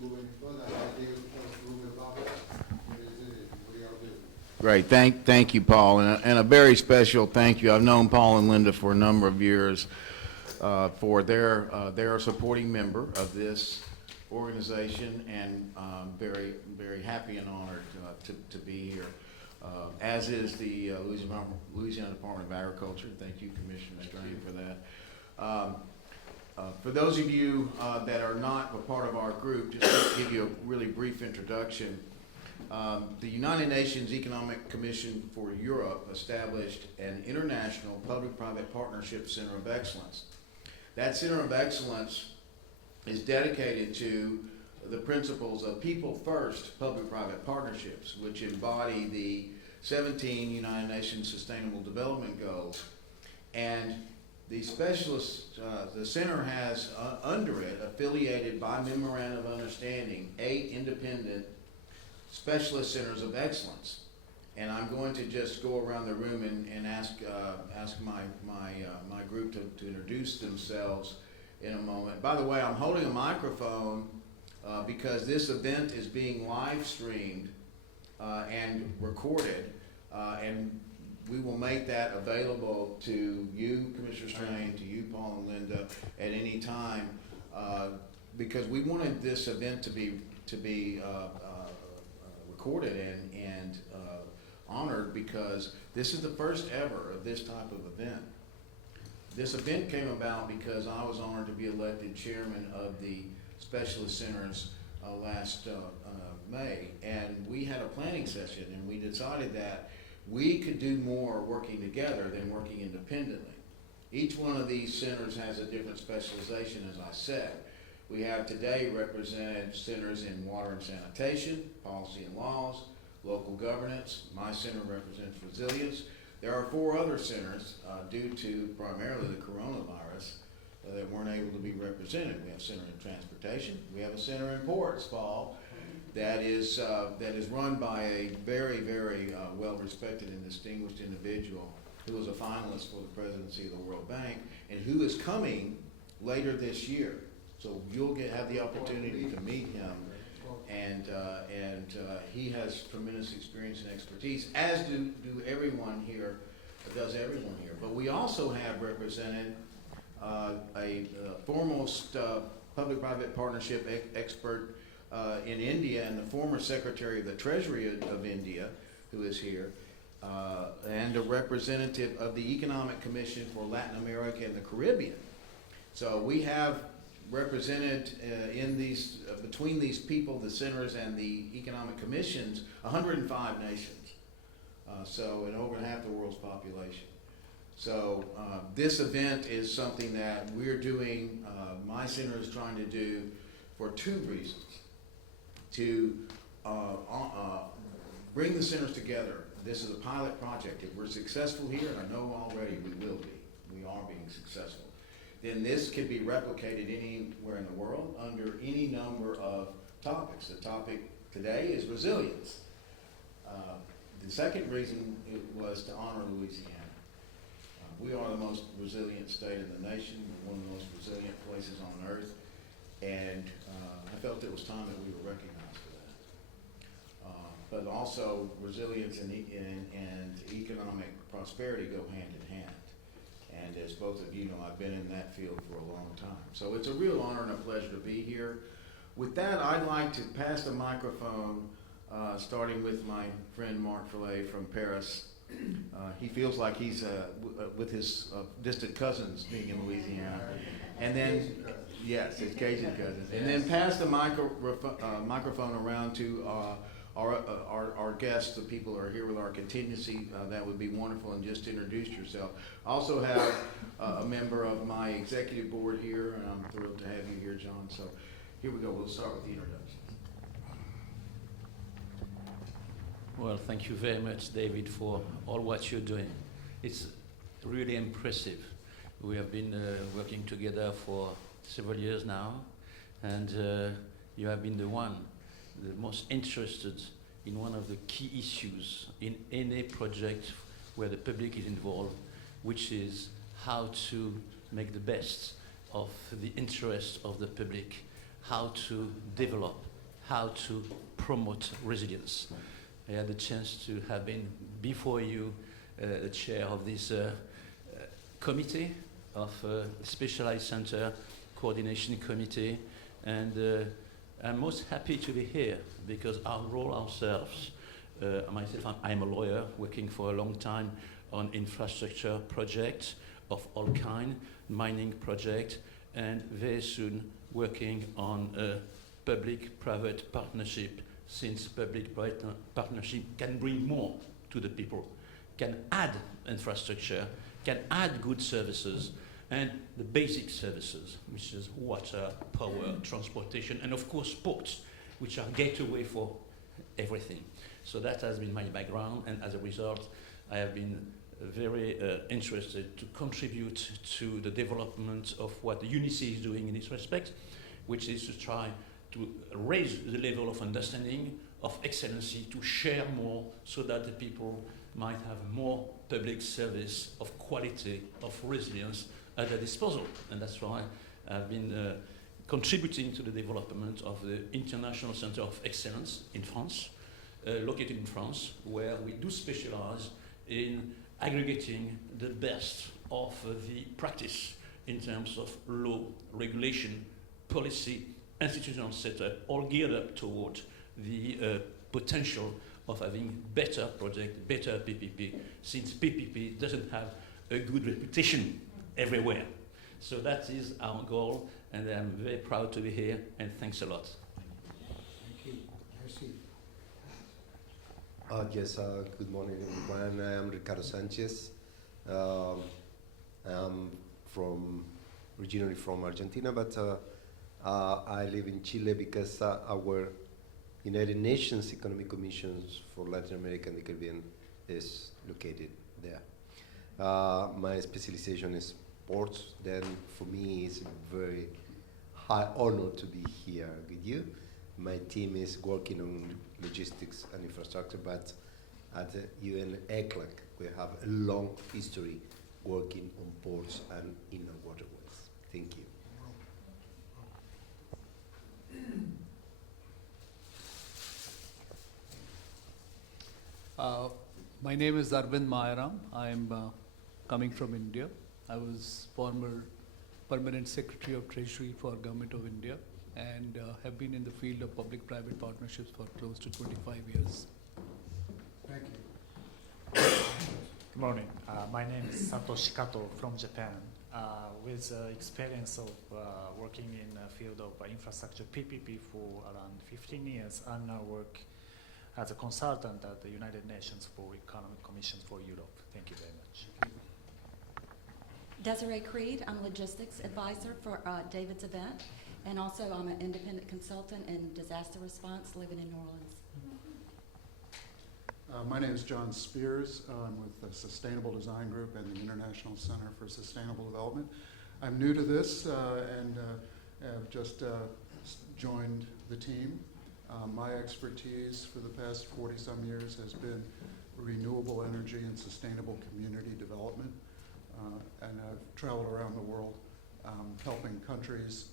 go any further, I think it's moving about. What do y'all do? Great, thank you, Paul, and a very special thank you. I've known Paul and Linda for a number of years for they're a supporting member of this organization, and very, very happy and honored to be here. As is the Louisiana Department of Agriculture. Thank you, Commissioner Strain, for that. For those of you that are not a part of our group, just to give you a really brief introduction, the United Nations Economic Commission for Europe established an international public-private partnership center of excellence. That center of excellence is dedicated to the principles of people first public-private partnerships, which embody the 17 United Nations Sustainable Development Goals. And the specialists, the center has under it, affiliated by memorandum of understanding, 8 independent specialist centers of excellence. And I'm going to just go around the room and ask my group to introduce themselves in a moment. By the way, I'm holding a microphone because this event is being live streamed and recorded, and we will make that available to you, Commissioner Strain, to you, Paul and Linda, at any time, because we wanted this event to be recorded and honored, because this is the first ever of this type of event. This event came about because I was honored to be elected chairman of the specialist centers last May, and we had a planning session, and we decided that we could do more working together than working independently. Each one of these centers has a different specialization, as I said. We have today represented centers in water and sanitation, policy and laws, local governance. My center represents resilience. There are 4 other centers due to primarily the coronavirus that weren't able to be represented. We have a center in transportation. We have a center in ports, Paul, that is run by a very, very well-respected and distinguished individual who was a finalist for the presidency of the World Bank and who is coming later this year. So you'll have the opportunity to meet him, and he has tremendous experience and expertise, as do everyone here, But we also have represented a foremost public-private partnership expert in India, and the former Secretary of the Treasury of India, who is here, and a representative of the Economic Commission for Latin America and the Caribbean. So we have represented in these between these people, the centers and the economic commissions, 105 nations. And over half the world's population. So this event is something that we're doing. My center is trying to do for 2 reasons: to bring the centers together. This is a pilot project. If we're successful here, and I know already we will be, we are being successful, then this can be replicated anywhere in the world under any number of topics. The topic today is resilience. The second reason it was to honor Louisiana. We are the most resilient state in the nation, one of the most resilient places on earth, and I felt it was time that we were recognized for that. But also, resilience and economic prosperity go hand in hand. And as both of you know, I've been in that field for a long time. So it's a real honor and a pleasure to be here. With that, I'd like to pass the microphone, starting with my friend Mark Fillet from Paris. He feels like he's with his distant cousins being in Louisiana. And then, yes, his Cajun cousins. And then pass the microphone around to our guests, the people who are here with our contingency. That would be wonderful, and just introduce yourself. Also have a member of my executive board here, and I'm thrilled to have you here, John. So here we go. We'll start with the introductions. Well, thank you very much, David, for all what you're doing. It's really impressive. We have been working together for several years now, and you have been the most interested in one of the key issues in any project where the public is involved, which is how to make the best of the interest of the public, how to develop, how to promote resilience. I had the chance to have been before you the chair of this committee of Specialized Center Coordination Committee, and I'm most happy to be here because our role ourselves, myself, I'm a lawyer working for a long time on infrastructure projects of all kind, mining project, and very soon working on a public-private partnership, since public-private partnership can bring more to the people, can add infrastructure, can add good services, and the basic services, which is water, power, transportation, and of course ports, which are gateway for everything. So that has been my background, and as a result, I have been very interested to contribute to the development of what the UNICE is doing in this respect, which is to try to raise the level of understanding, of excellency, to share more so that the people might have more public service of quality, of resilience at their disposal. And that's why I've been contributing to the development of the International Center of Excellence in France, located in France, where we do specialize in aggregating the best of the practice in terms of law, regulation, policy, institutional setup, all geared up toward the potential of having better project, better PPP, since PPP doesn't have a good reputation everywhere. So that is our goal, and I'm very proud to be here, and thanks a lot. Thank you. Merci. Yes, good morning, everyone. I am Ricardo Sanchez. I'm originally from Argentina, but I live in Chile because our United Nations Economic Commissions for Latin America and the Caribbean is located there. My specialization is sports. Then for me, it's a very high honor to be here with you. My team is working on logistics and infrastructure, but at the UN ECLAC, we have a long history working on ports and inland waterways. Thank you. My name is Arvind Mayaram. I'm coming from India. I was former Permanent Secretary of Treasury for Government of India and have been in the field of public-private partnerships for close to 25 years. Thank you. Good morning. My name is Satoshi Kato from Japan. With experience of working in the field of infrastructure PPP for around 15 years, I now work as a consultant at the United Nations for Economic Commission for Europe. Thank you very much. Desiree Creed, I'm logistics advisor for David's event, and also I'm an independent consultant in disaster response living in New Orleans. My name is John Spears. I'm with the Sustainable Design Group and the International Center for Sustainable Development. I'm new to this and have just joined the team. My expertise for the past 40-some years has been renewable energy and sustainable community development. And I've traveled around the world helping countries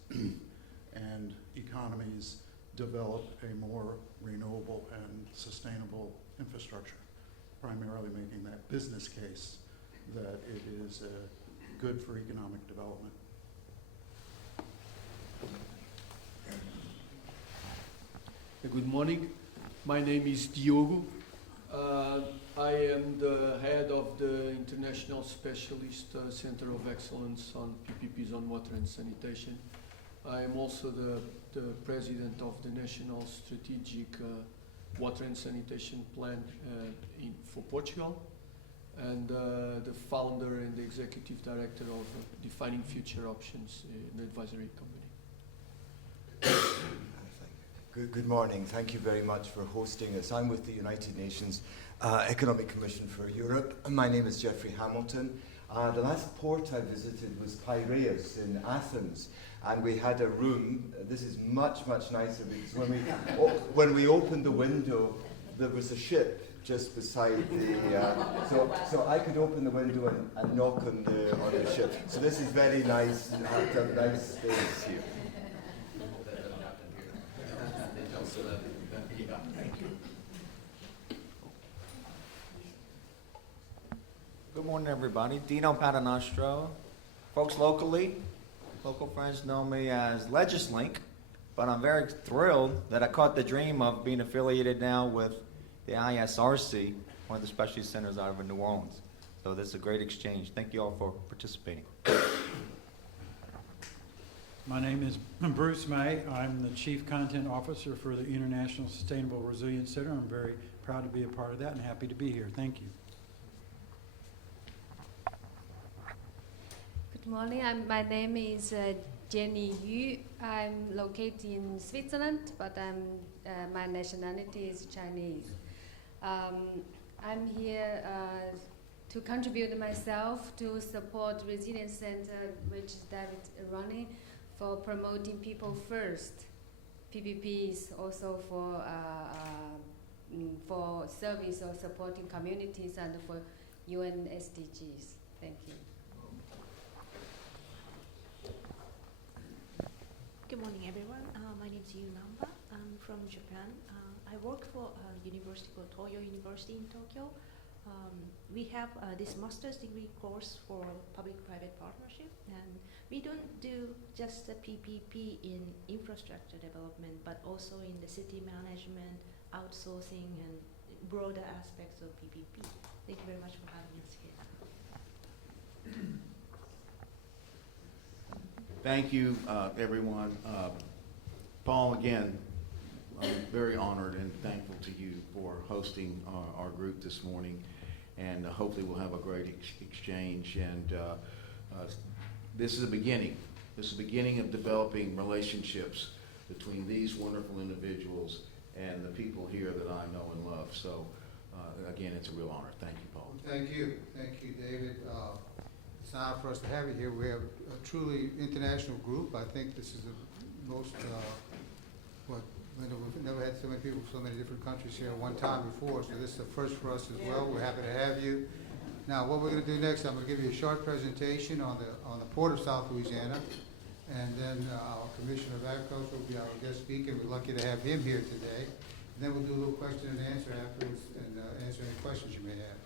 and economies develop a more renewable and sustainable infrastructure, primarily making that business case that it is good for economic development. Good morning. My name is Diogo. I am the head of the International Specialist Center of Excellence on PPPs on water and sanitation. I am also the president of the National Strategic Water and Sanitation Plan for Portugal, and the founder and the executive director of Defining Future Options, an advisory company. Good morning. Thank you very much for hosting us. I'm with the United Nations Economic Commission for Europe. My name is Jeffrey Hamilton. The last port I visited was Piraeus in Athens, and we had a room. This is much, much nicer because when we opened the window, there was a ship just beside the. So I could open the window and knock on the ship. So this is very nice and have a nice space here. Yeah. Thank you. Good morning, everybody. Dino Paternostro. Folks local friends know me as Legislink, but I'm very thrilled that I caught the dream of being affiliated now with the ISRC, one of the specialty centers out of New Orleans. So this is a great exchange. Thank you all for participating. My name is Bruce May. I'm the Chief Content Officer for the International Sustainable Resilience Center. I'm very proud to be a part of that and happy to be here. Thank you. Good morning. My name is Jenny Yu. I'm located in Switzerland, but my nationality is Chinese. I'm here to contribute myself to support Resilience Center, which is David running, for promoting people first. PPPs also for service or supporting communities and for UN SDGs. Thank you. Good morning, everyone. My name is Yu Namba. I'm from Japan. I work for University called Toyo University in Tokyo. We have this master's degree course for public-private partnership, and we don't do just the PPP in infrastructure development, but also in the city management, outsourcing, and broader aspects of PPP. Thank you very much for having us here. Thank you, everyone. Paul, again, I'm very honored and thankful to you for hosting our group this morning, and hopefully we'll have a great exchange. And this is a beginning. This is the beginning of developing relationships between these wonderful individuals and the people here that I know and love. So, again, it's a real honor. Thank you, Paul. Thank you, David. It's an honor for us to have you here. We have a truly international group. I think this is the most, Linda, we've never had so many people from so many different countries here at one time before, so this is a first for us as well. We're happy to have you. Now, what we're going to do next, I'm going to give you a short presentation on the Port of South Louisiana, and then our Commissioner of Agriculture will be our guest speaker. We're lucky to have him here today. And then we'll do a little question and answer afterwards, and answer any questions you may have.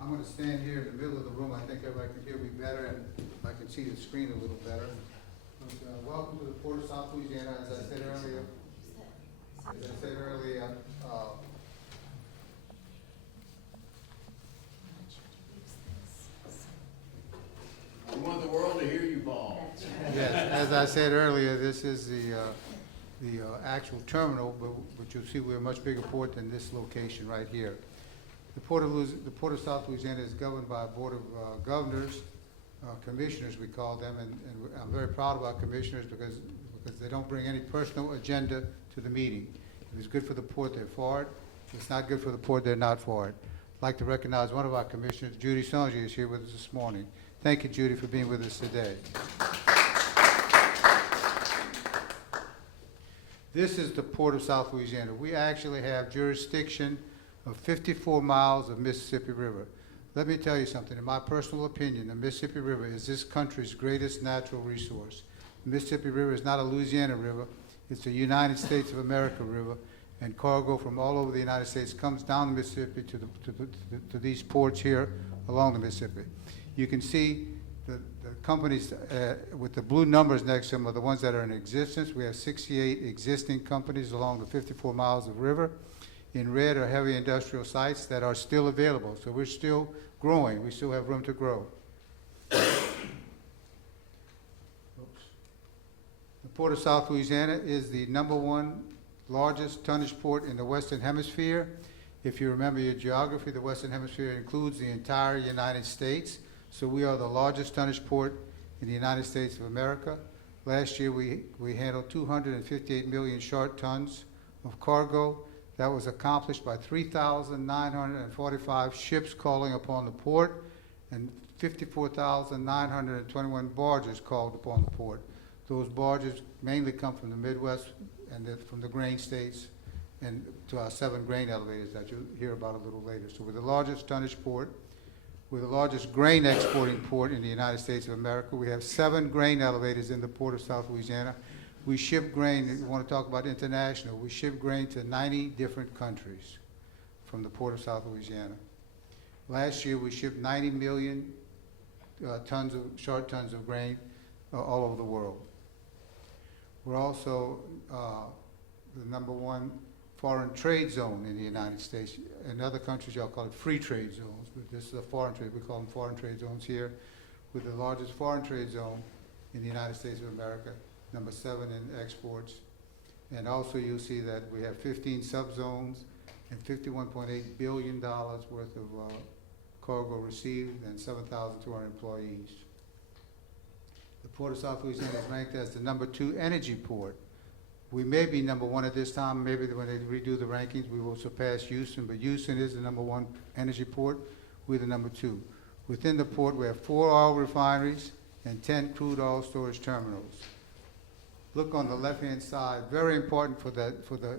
I'm going to stand here in the middle of the room. I think everybody can hear me better, and I can see the screen a little better. But, welcome to the Port of South Louisiana. As I said earlier, We want the world to hear you, Paul. yes, as I said earlier, this is the actual terminal, but you'll see we're a much bigger port than this location right here. The Port of South Louisiana is governed by a board of governors, commissioners we call them, and I'm very proud of our commissioners because they don't bring any personal agenda to the meeting. If it's good for the port, they're for it. If it's not good for the port, they're not for it. I'd like to recognize one of our commissioners, Judy Songe, is here with us this morning. Thank you, Judy, for being with us today. This is the Port of South Louisiana. We actually have jurisdiction of 54 miles of Mississippi River. Let me tell you something. In my personal opinion, the Mississippi River is this country's greatest natural resource. The Mississippi River is not a Louisiana river. It's a United States of America river, and cargo from all over the United States comes down the Mississippi to these ports here along the Mississippi. You can see the companies with the blue numbers next to them are the ones that are in existence. We have 68 existing companies along the 54 miles of river. In red are heavy industrial sites that are still available. So we're still growing. We still have room to grow. Oops. The Port of South Louisiana is the #1 largest tonnage port in the Western Hemisphere. If you remember your geography, the Western Hemisphere includes the entire United States. So we are the largest tonnage port in the United States of America. Last year we handled 258 million short tons of cargo. That was accomplished by 3,945 ships calling upon the port and 54,921 barges called upon the port. Those barges mainly come from the Midwest and from the grain states and to our 7 grain elevators that you'll hear about a little later. So we're the largest tonnage port. We're the largest grain exporting port in the United States of America. We have 7 grain elevators in the Port of South Louisiana. We ship grain, if you want to talk about international, we ship grain to 90 different countries from the Port of South Louisiana. Last year, we shipped 90 million short tons of grain all over the world. We're also the #1 foreign trade zone in the United States. In other countries, y'all call it free trade zones, but this is a foreign trade. We call them foreign trade zones here. We're the largest foreign trade zone in the United States of America, #7 in exports. And also you'll see that we have 15 subzones and $51.8 billion worth of cargo received and 7,200 employees. The Port of South Louisiana is ranked as the #2 energy port. We may be #1 at this time. Maybe when they redo the rankings, we will surpass Houston, but Houston is the #1 energy port. We're the #2. Within the port, we have 4 oil refineries and 10 crude oil storage terminals. Look on the left-hand side, very important for the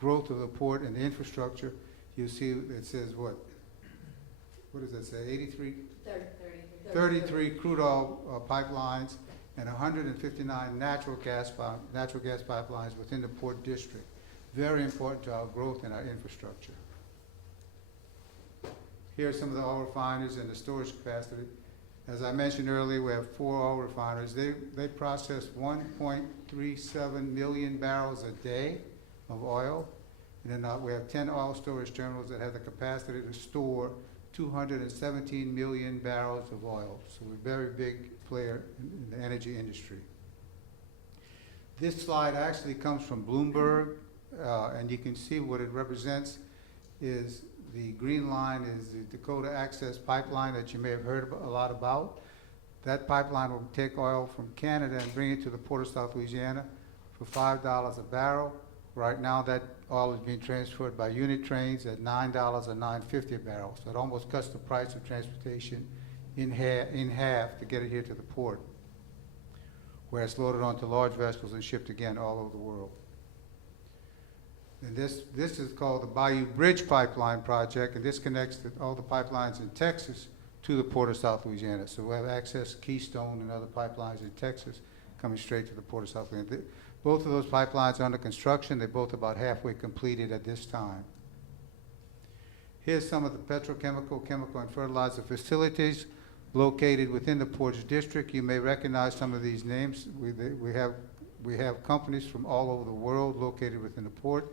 growth of the port and the infrastructure. You'll see it says what? What does that say, 83? 33 crude oil pipelines and 159 natural gas pipelines within the port district. Very important to our growth and our infrastructure. Here are some of the oil refineries and the storage capacity. As I mentioned earlier, we have 4 oil refineries. They process 1.37 million barrels a day of oil. And then we have 10 oil storage terminals that have the capacity to store 217 million barrels of oil. So we're a very big player in the energy industry. This slide actually comes from Bloomberg, and you can see what it represents is the green line is the Dakota Access Pipeline that you may have heard a lot about. That pipeline will take oil from Canada and bring it to the Port of South Louisiana for $5 a barrel. Right now, that oil is being transferred by unit trains at $9 or $9.50 a barrel. So it almost cuts the price of transportation in half to get it here to the port, where it's loaded onto large vessels and shipped again all over the world. And this is called the Bayou Bridge Pipeline Project, and this connects all the pipelines in Texas to the Port of South Louisiana. So we have access to Keystone and other pipelines in Texas coming straight to the Port of South Louisiana. Both of those pipelines are under construction. They're both about halfway completed at this time. Here's some of the petrochemical, chemical, and fertilizer facilities located within the port's district. You may recognize some of these names. We have companies from all over the world located within the port,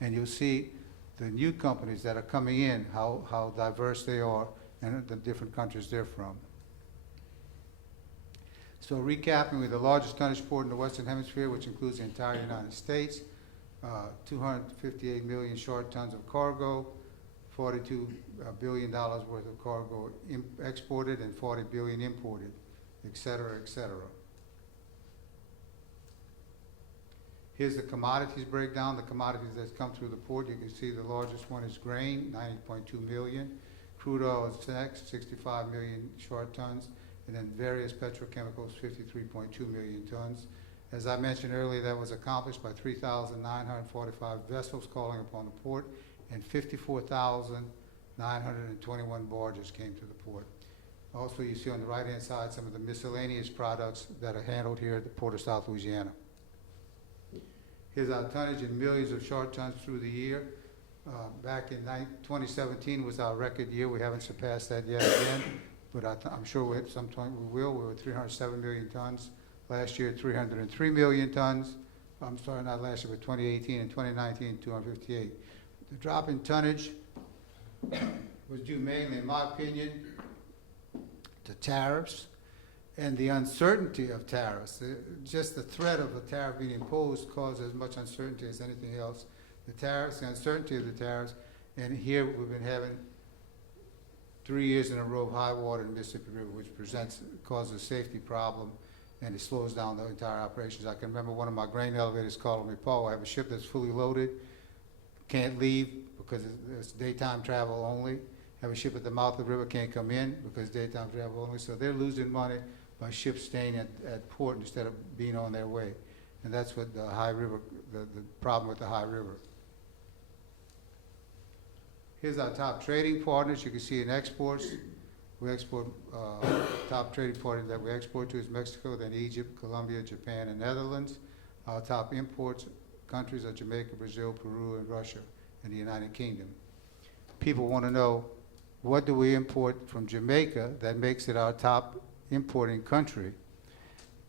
and you'll see the new companies that are coming in, how diverse they are and the different countries they're from. So recapping, we're the largest tonnage port in the Western Hemisphere, which includes the entire United States, 258 million short tons of cargo, $42 billion worth of cargo exported and 40 billion imported, et cetera, et cetera. Here's the commodities breakdown, the commodities that come through the port. You can see the largest one is grain, 90.2 million. Crude oil is next, 65 million short tons. And then various petrochemicals, 53.2 million tons. As I mentioned earlier, that was accomplished by 3,945 vessels calling upon the port, and 54,921 barges came to the port. Also, you see on the right-hand side some of the miscellaneous products that are handled here at the Port of South Louisiana. Here's our tonnage in millions of short tons through the year. Back in 2017 was our record year. We haven't surpassed that yet again, but I'm sure at some point we will. We were 307 million tons. Last year, 303 million tons. I'm sorry, not last year, but 2018 and 2019, 258. The drop in tonnage was due mainly, in my opinion, to tariffs and the uncertainty of tariffs. Just the threat of a tariff being imposed caused as much uncertainty as anything else. The tariffs, the uncertainty of the tariffs, and here we've been having 3 years in a row of high water in the Mississippi River, which causes a safety problem, and it slows down the entire operations. I can remember one of my grain elevators calling me, "Paul, I have a ship that's fully loaded, can't leave because it's daytime travel only. Have a ship at the mouth of the river, can't come in because daytime travel only." So they're losing money by ships staying at port instead of being on their way. And that's what the high river, the problem with the high river. Here's our top trading partners. You can see in exports, we export, top trading partner that we export to is Mexico, then Egypt, Colombia, Japan, and Netherlands. Our top imports countries are Jamaica, Brazil, Peru, and Russia, and the United Kingdom. People want to know, what do we import from Jamaica that makes it our top importing country?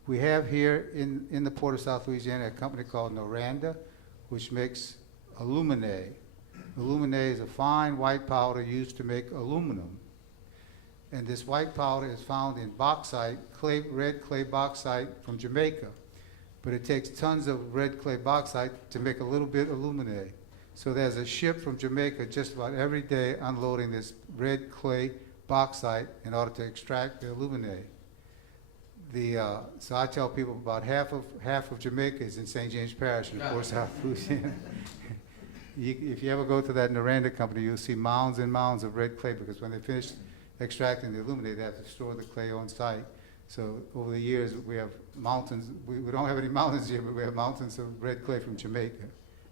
We have here in the Port of South Louisiana a company called Noranda, which makes aluminate. Aluminate is a fine white powder used to make aluminum. And this white powder is found in bauxite, red clay bauxite from Jamaica. But it takes tons of red clay bauxite to make a little bit aluminate. So there's a ship from Jamaica just about every day unloading this red clay bauxite in order to extract the aluminate. So I tell people about half of Jamaica is in St. James Parish in Port South Louisiana. If you ever go to that Noranda company, you'll see mounds and mounds of red clay, because when they finish extracting the aluminate, they have to store the clay on site. So over the years, we have mountains. We don't have any mountains here, but we have mountains of red clay from Jamaica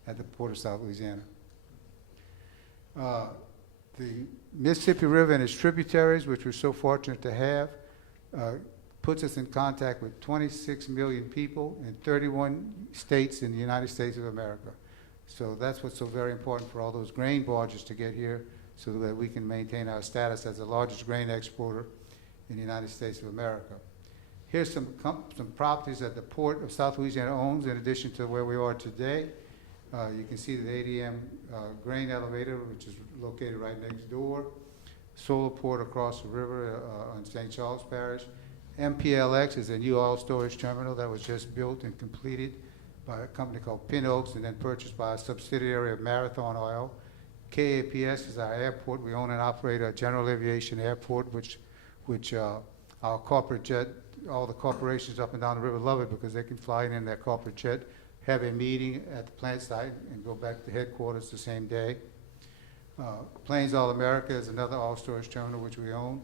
at the Port of South Louisiana. The Mississippi River and its tributaries, which we're so fortunate to have, puts us in contact with 26 million people in 31 states in the United States of America. So that's what's so very important for all those grain barges to get here, so that we can maintain our status as the largest grain exporter in the United States of America. Here's some properties that the Port of South Louisiana owns in addition to where we are today. You can see the ADM grain elevator, which is located right next door. Solar port across the river on St. Charles Parish. MPLX is a new oil storage terminal that was just built and completed by a company called Pin Oaks and then purchased by a subsidiary of Marathon Oil. KAPS is our airport. We own and operate a general aviation airport, which our corporate jet, all the corporations up and down the river love it because they can fly in their corporate jet, have a meeting at the plant site, and go back to headquarters the same day. Plains All America is another oil storage terminal which we own.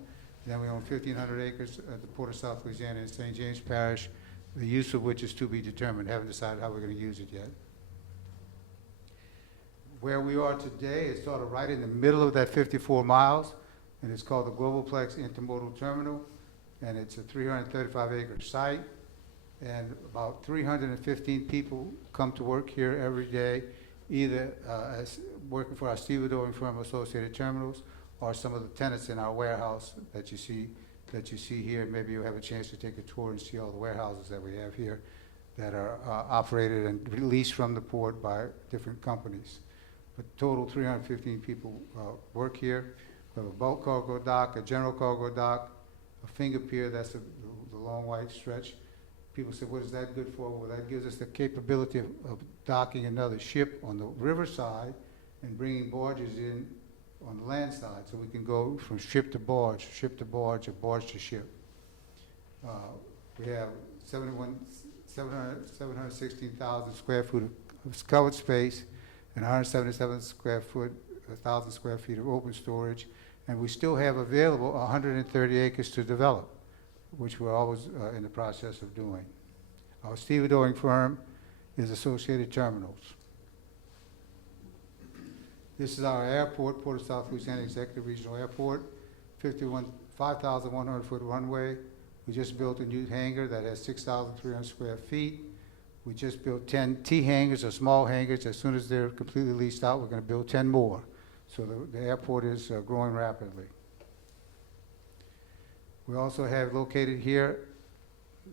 Then we own 1,500 acres at the Port of South Louisiana in St. James Parish, the use of which is to be determined. Haven't decided how we're going to use it yet. Where we are today is sort of right in the middle of that 54 miles, and it's called the Globalplex Intermodal Terminal, and it's a 335-acre site, and about 315 people come to work here every day, either as working for our stevedoring firm, Associated Terminals, or some of the tenants in our warehouse that you see here. Maybe you'll have a chance to take a tour and see all the warehouses that we have here that are operated and released from the port by different companies. But total 315 people work here. We have a bulk cargo dock, a general cargo dock, a finger pier, that's the long white stretch. People say, what is that good for? Well, that gives us the capability of docking another ship on the riverside and bringing barges in on the land side, so we can go from ship to barge, or barge to ship. We have 716,000 square foot of covered space and 177 square foot, 1,000 square feet of open storage, and we still have available 130 acres to develop, which we're always in the process of doing. Our stevedoring firm is Associated Terminals. This is our airport, Port of South Louisiana Executive Regional Airport, 5,100 foot runway. We just built a new hangar that has 6,300 square feet. We just built 10 T hangars, or small hangars. As soon as they're completely leased out, we're going to build 10 more. So the airport is growing rapidly. We also have located here,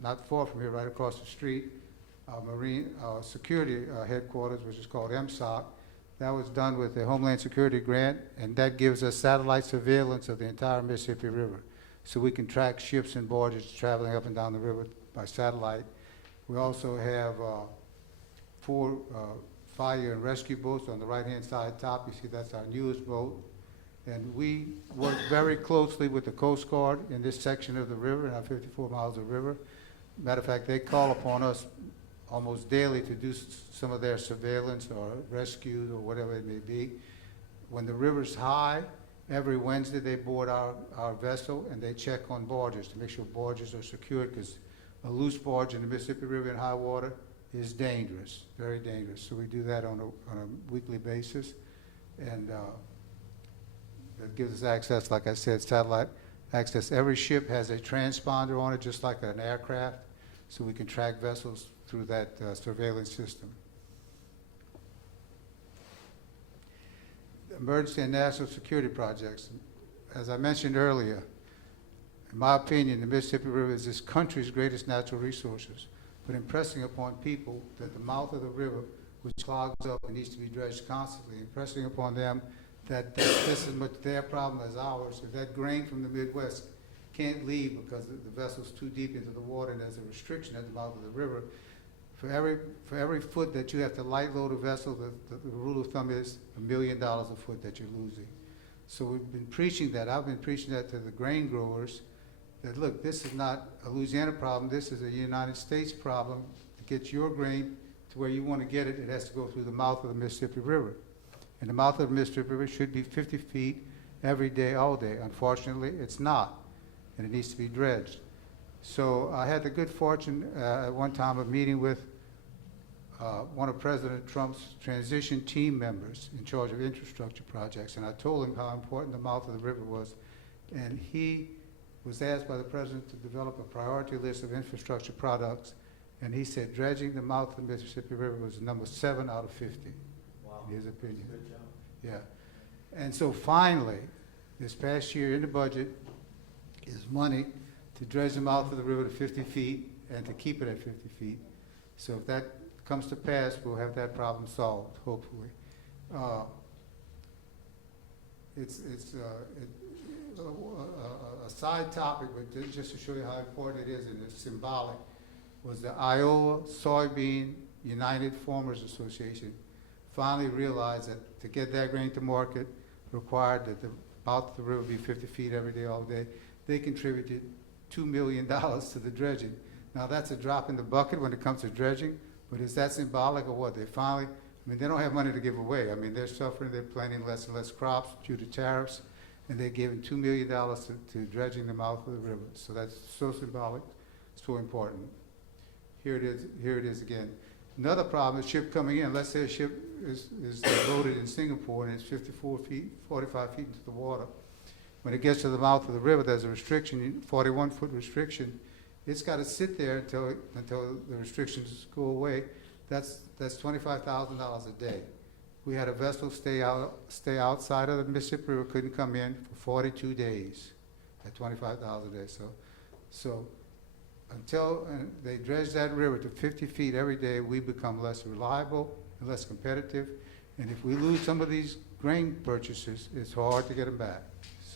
not far from here, right across the street, our security headquarters, which is called MSOC. That was done with a Homeland Security grant, and that gives us satellite surveillance of the entire Mississippi River. So we can track ships and barges traveling up and down the river by satellite. We also have 4 fire and rescue boats on the right-hand side top. You see that's our newest boat. And we work very closely with the Coast Guard in this section of the river, in our 54 miles of river. Matter of fact, they call upon us almost daily to do some of their surveillance or rescue or whatever it may be. When the river's high, every Wednesday they board our vessel and they check on barges to make sure barges are secured, because a loose barge in the Mississippi River in high water is dangerous, very dangerous. So we do that on a weekly basis, and that gives us access, like I said, satellite access. Every ship has a transponder on it, just like an aircraft, so we can track vessels through that surveillance system. Emergency and national security projects. As I mentioned earlier, in my opinion, the Mississippi River is this country's greatest natural resources, but impressing upon people that the mouth of the river, which clogs up and needs to be dredged constantly, impressing upon them that this is as much their problem as ours. If that grain from the Midwest can't leave because the vessel's too deep into the water and there's a restriction at the mouth of the river, for every foot that you have to light load a vessel, the rule of thumb is $1 million a foot that you're losing. So we've been preaching that. I've been preaching that to the grain growers, that look, this is not a Louisiana problem, this is a United States problem. To get your grain to where you want to get it, it has to go through the mouth of the Mississippi River. And the mouth of the Mississippi River should be 50 feet every day, all day. Unfortunately, it's not, and it needs to be dredged. So I had the good fortune at one time of meeting with one of President Trump's transition team members in charge of infrastructure projects, and I told him how important the mouth of the river was. And he was asked by the president to develop a priority list of infrastructure products, and he said dredging the mouth of the Mississippi River was number 7 out of 50, in his opinion. Good job. Yeah. And so finally, this past year in the budget is money to dredge the mouth of the river to 50 feet and to keep it at 50 feet. So if that comes to pass, we'll have that problem solved, hopefully. It's a side topic, but just to show you how important it is and it's symbolic, was the Iowa Soybean United Farmers Association finally realized that to get that grain to market required that the mouth of the river be 50 feet every day, all day. They contributed $2 million to the dredging. Now that's a drop in the bucket when it comes to dredging, but is that symbolic of what? They finally, I mean, they don't have money to give away. I mean, they're suffering, they're planting less and less crops due to tariffs, and they're giving $2 million to dredging the mouth of the river. So that's so symbolic, so important. Here it is again. Another problem is ship coming in. Let's say a ship is loaded in Singapore and it's 45 feet into the water. When it gets to the mouth of the river, there's a restriction, 41-foot restriction. It's got to sit there until the restrictions go away. That's $25,000 a day. We had a vessel stay outside of the Mississippi River, couldn't come in for 42 days at $25,000 a day. So until they dredge that river to 50 feet every day, we become less reliable and less competitive. And if we lose some of these grain purchases, it's hard to get them back.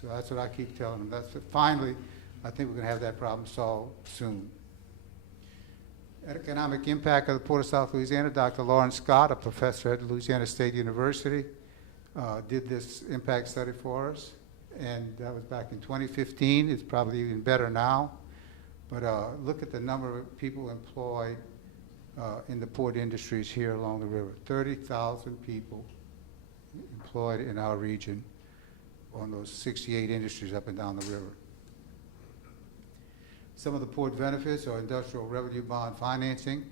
So that's what I keep telling them. Finally, I think we're going to have that problem solved soon. Economic impact of the Port of South Louisiana, Dr. Lawrence Scott, a professor at Louisiana State University, did this impact study for us. And that was back in 2015. It's probably even better now. But look at the number of people employed in the port industries here along the river. 30,000 people employed in our region on those 68 industries up and down the river. Some of the port benefits are industrial revenue bond financing.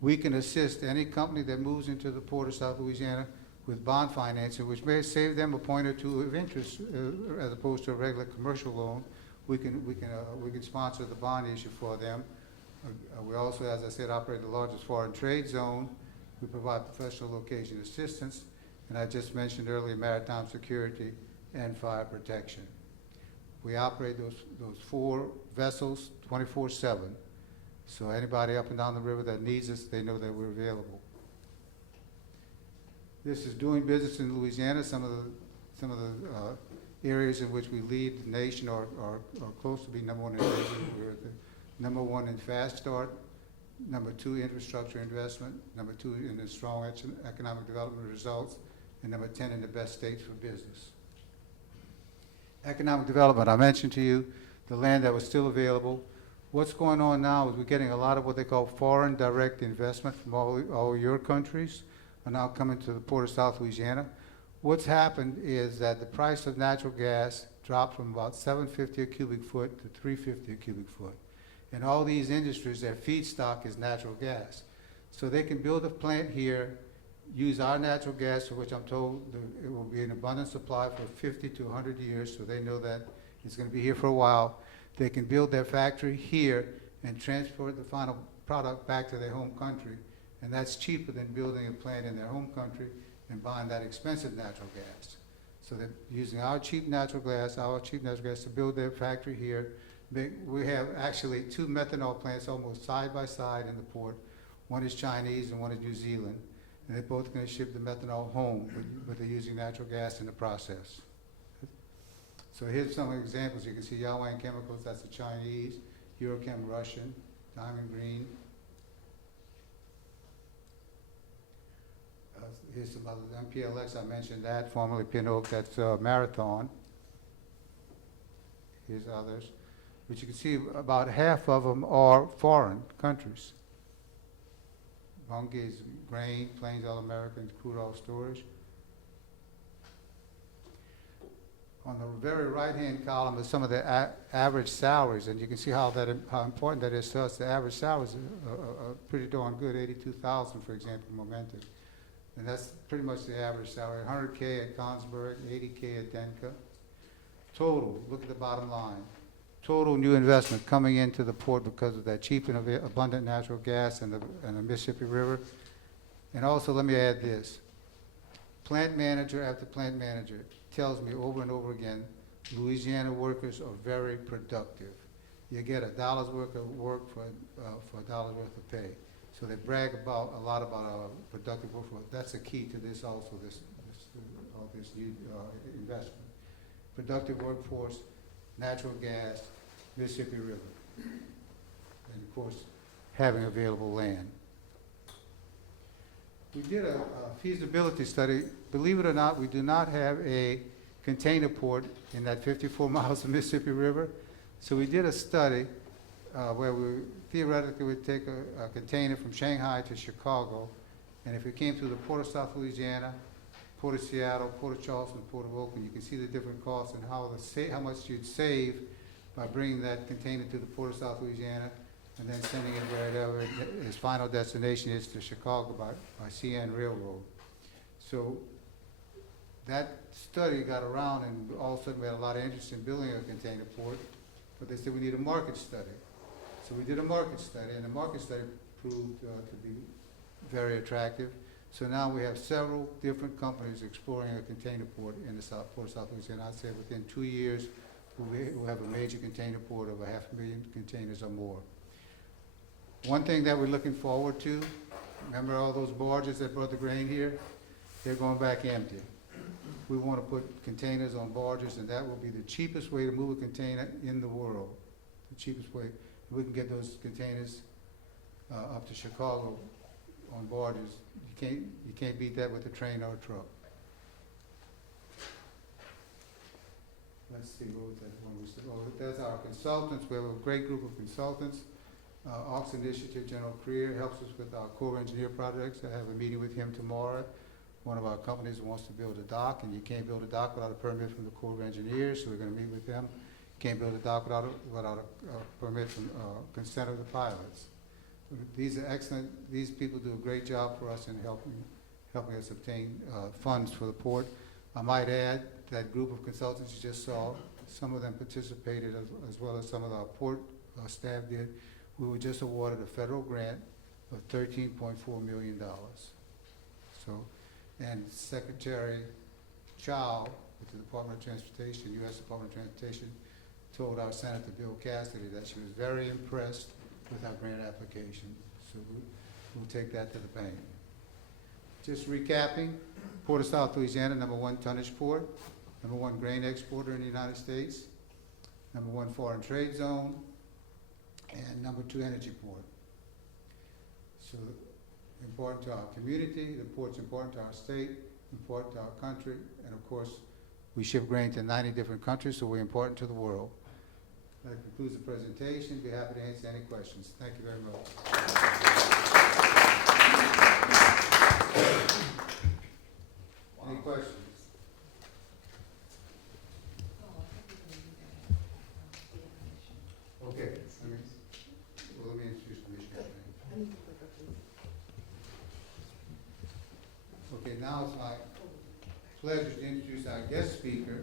We can assist any company that moves into the Port of South Louisiana with bond financing, which may save them a point or two of interest as opposed to a regular commercial loan. We can sponsor the bond issue for them. We also, as I said, operate the largest foreign trade zone. We provide professional location assistance, and I just mentioned earlier maritime security and fire protection. We operate those 4 vessels 24/7. So anybody up and down the river that needs us, they know that we're available. This is doing business in Louisiana. Some of the areas in which we lead the nation or close to be number 1 in the nation. We're the number 1 in fast start, number 2 infrastructure investment, number 2 in the strong economic development results, and number 10 in the best states for business. Economic development, I mentioned to you the land that was still available. What's going on now is we're getting a lot of what they call foreign direct investment from all your countries are now coming to the Port of South Louisiana. What's happened is that the price of natural gas dropped from about $7.50 a cubic foot to $3.50 a cubic foot. And all these industries, their feedstock is natural gas. So they can build a plant here, use our natural gas, for which I'm told it will be an abundant supply for 50 to 100 years, so they know that it's going to be here for a while. They can build their factory here and transport the final product back to their home country, and that's cheaper than building a plant in their home country and buying that expensive natural gas. So they're using our cheap natural gas to build their factory here. We have actually 2 methanol plants almost side by side in the port. One is Chinese and one is New Zealand, and they're both going to ship the methanol home, but they're using natural gas in the process. So here's some examples. You can see Yaowan Chemicals, that's the Chinese, Eurochem Russian, Diamond Green. Here's some other, MPLX, I mentioned that, formerly Pinoak, that's Marathon. Here's others. But you can see about half of them are foreign countries. Bunge is grain, Plains All American, crude oil storage. On the very right-hand column is some of the average salaries, and you can see how important that is to us. The average salaries are pretty darn good, 82,000, for example, Momentum. And that's pretty much the average salary, 100K at Kongsberg, 80K at Denka. Total, look at the bottom line. Total new investment coming into the port because of that cheap and abundant natural gas and the Mississippi River. And also, let me add this. Plant manager after plant manager tells me over and over again, Louisiana workers are very productive. You get $1 worth of work for $1 worth of pay. So they brag a lot about our productive workforce. That's the key to this also, this new investment. Productive workforce, natural gas, Mississippi River, and of course, having available land. We did a feasibility study. Believe it or not, we do not have a container port in that 54 miles of Mississippi River. So we did a study where we theoretically would take a container from Shanghai to Chicago, and if it came through the Port of South Louisiana, Port of Seattle, Port of Charleston, Port of Oakland, you can see the different costs and how much you'd save by bringing that container to the Port of South Louisiana and then sending it wherever its final destination is to Chicago by CN Railroad. So that study got around, and all of a sudden we had a lot of interest in building a container port, but they said we need a market study. So we did a market study, and the market study proved to be very attractive. So now we have several different companies exploring a container port in the Port of South Louisiana. I'd say within 2 years, we'll have a major container port of 500,000 containers or more. One thing that we're looking forward to, remember all those barges that brought the grain here? They're going back empty. We want to put containers on barges, and that will be the cheapest way to move a container in the world. The cheapest way. We can get those containers up to Chicago on barges. You can't beat that with a train or a truck. Let's see, what was that one we said? Oh, that's our consultants. We have a great group of consultants. Ox Initiative, General Creer helps us with our Corps Engineer projects. I have a meeting with him tomorrow. One of our companies wants to build a dock, and you can't build a dock without a permit from the Corps of Engineers, so we're going to meet with them. You can't build a dock without a permit from consent of the pilots. These are excellent. These people do a great job for us in helping us obtain funds for the port. I might add that group of consultants you just saw, some of them participated as well as some of our port staff did. We were just awarded a federal grant of $13.4 million. So, and Secretary Chow with the Department of Transportation, U.S. Department of Transportation, told our Senator Bill Cassidy that she was very impressed with our grant application. So we'll take that to the bank. Just recapping, Port of South Louisiana, #1 tonnage port, #1 grain exporter in the United States, #1 foreign trade zone, and #2 energy port. So important to our community, the port's important to our state, important to our country, and of course, we ship grain to 90 different countries, so we're important to the world. That concludes the presentation. Be happy to answer any questions. Thank you very much. Any questions? Okay. Let me introduce Commissioner. Okay, now it's my pleasure to introduce our guest speaker,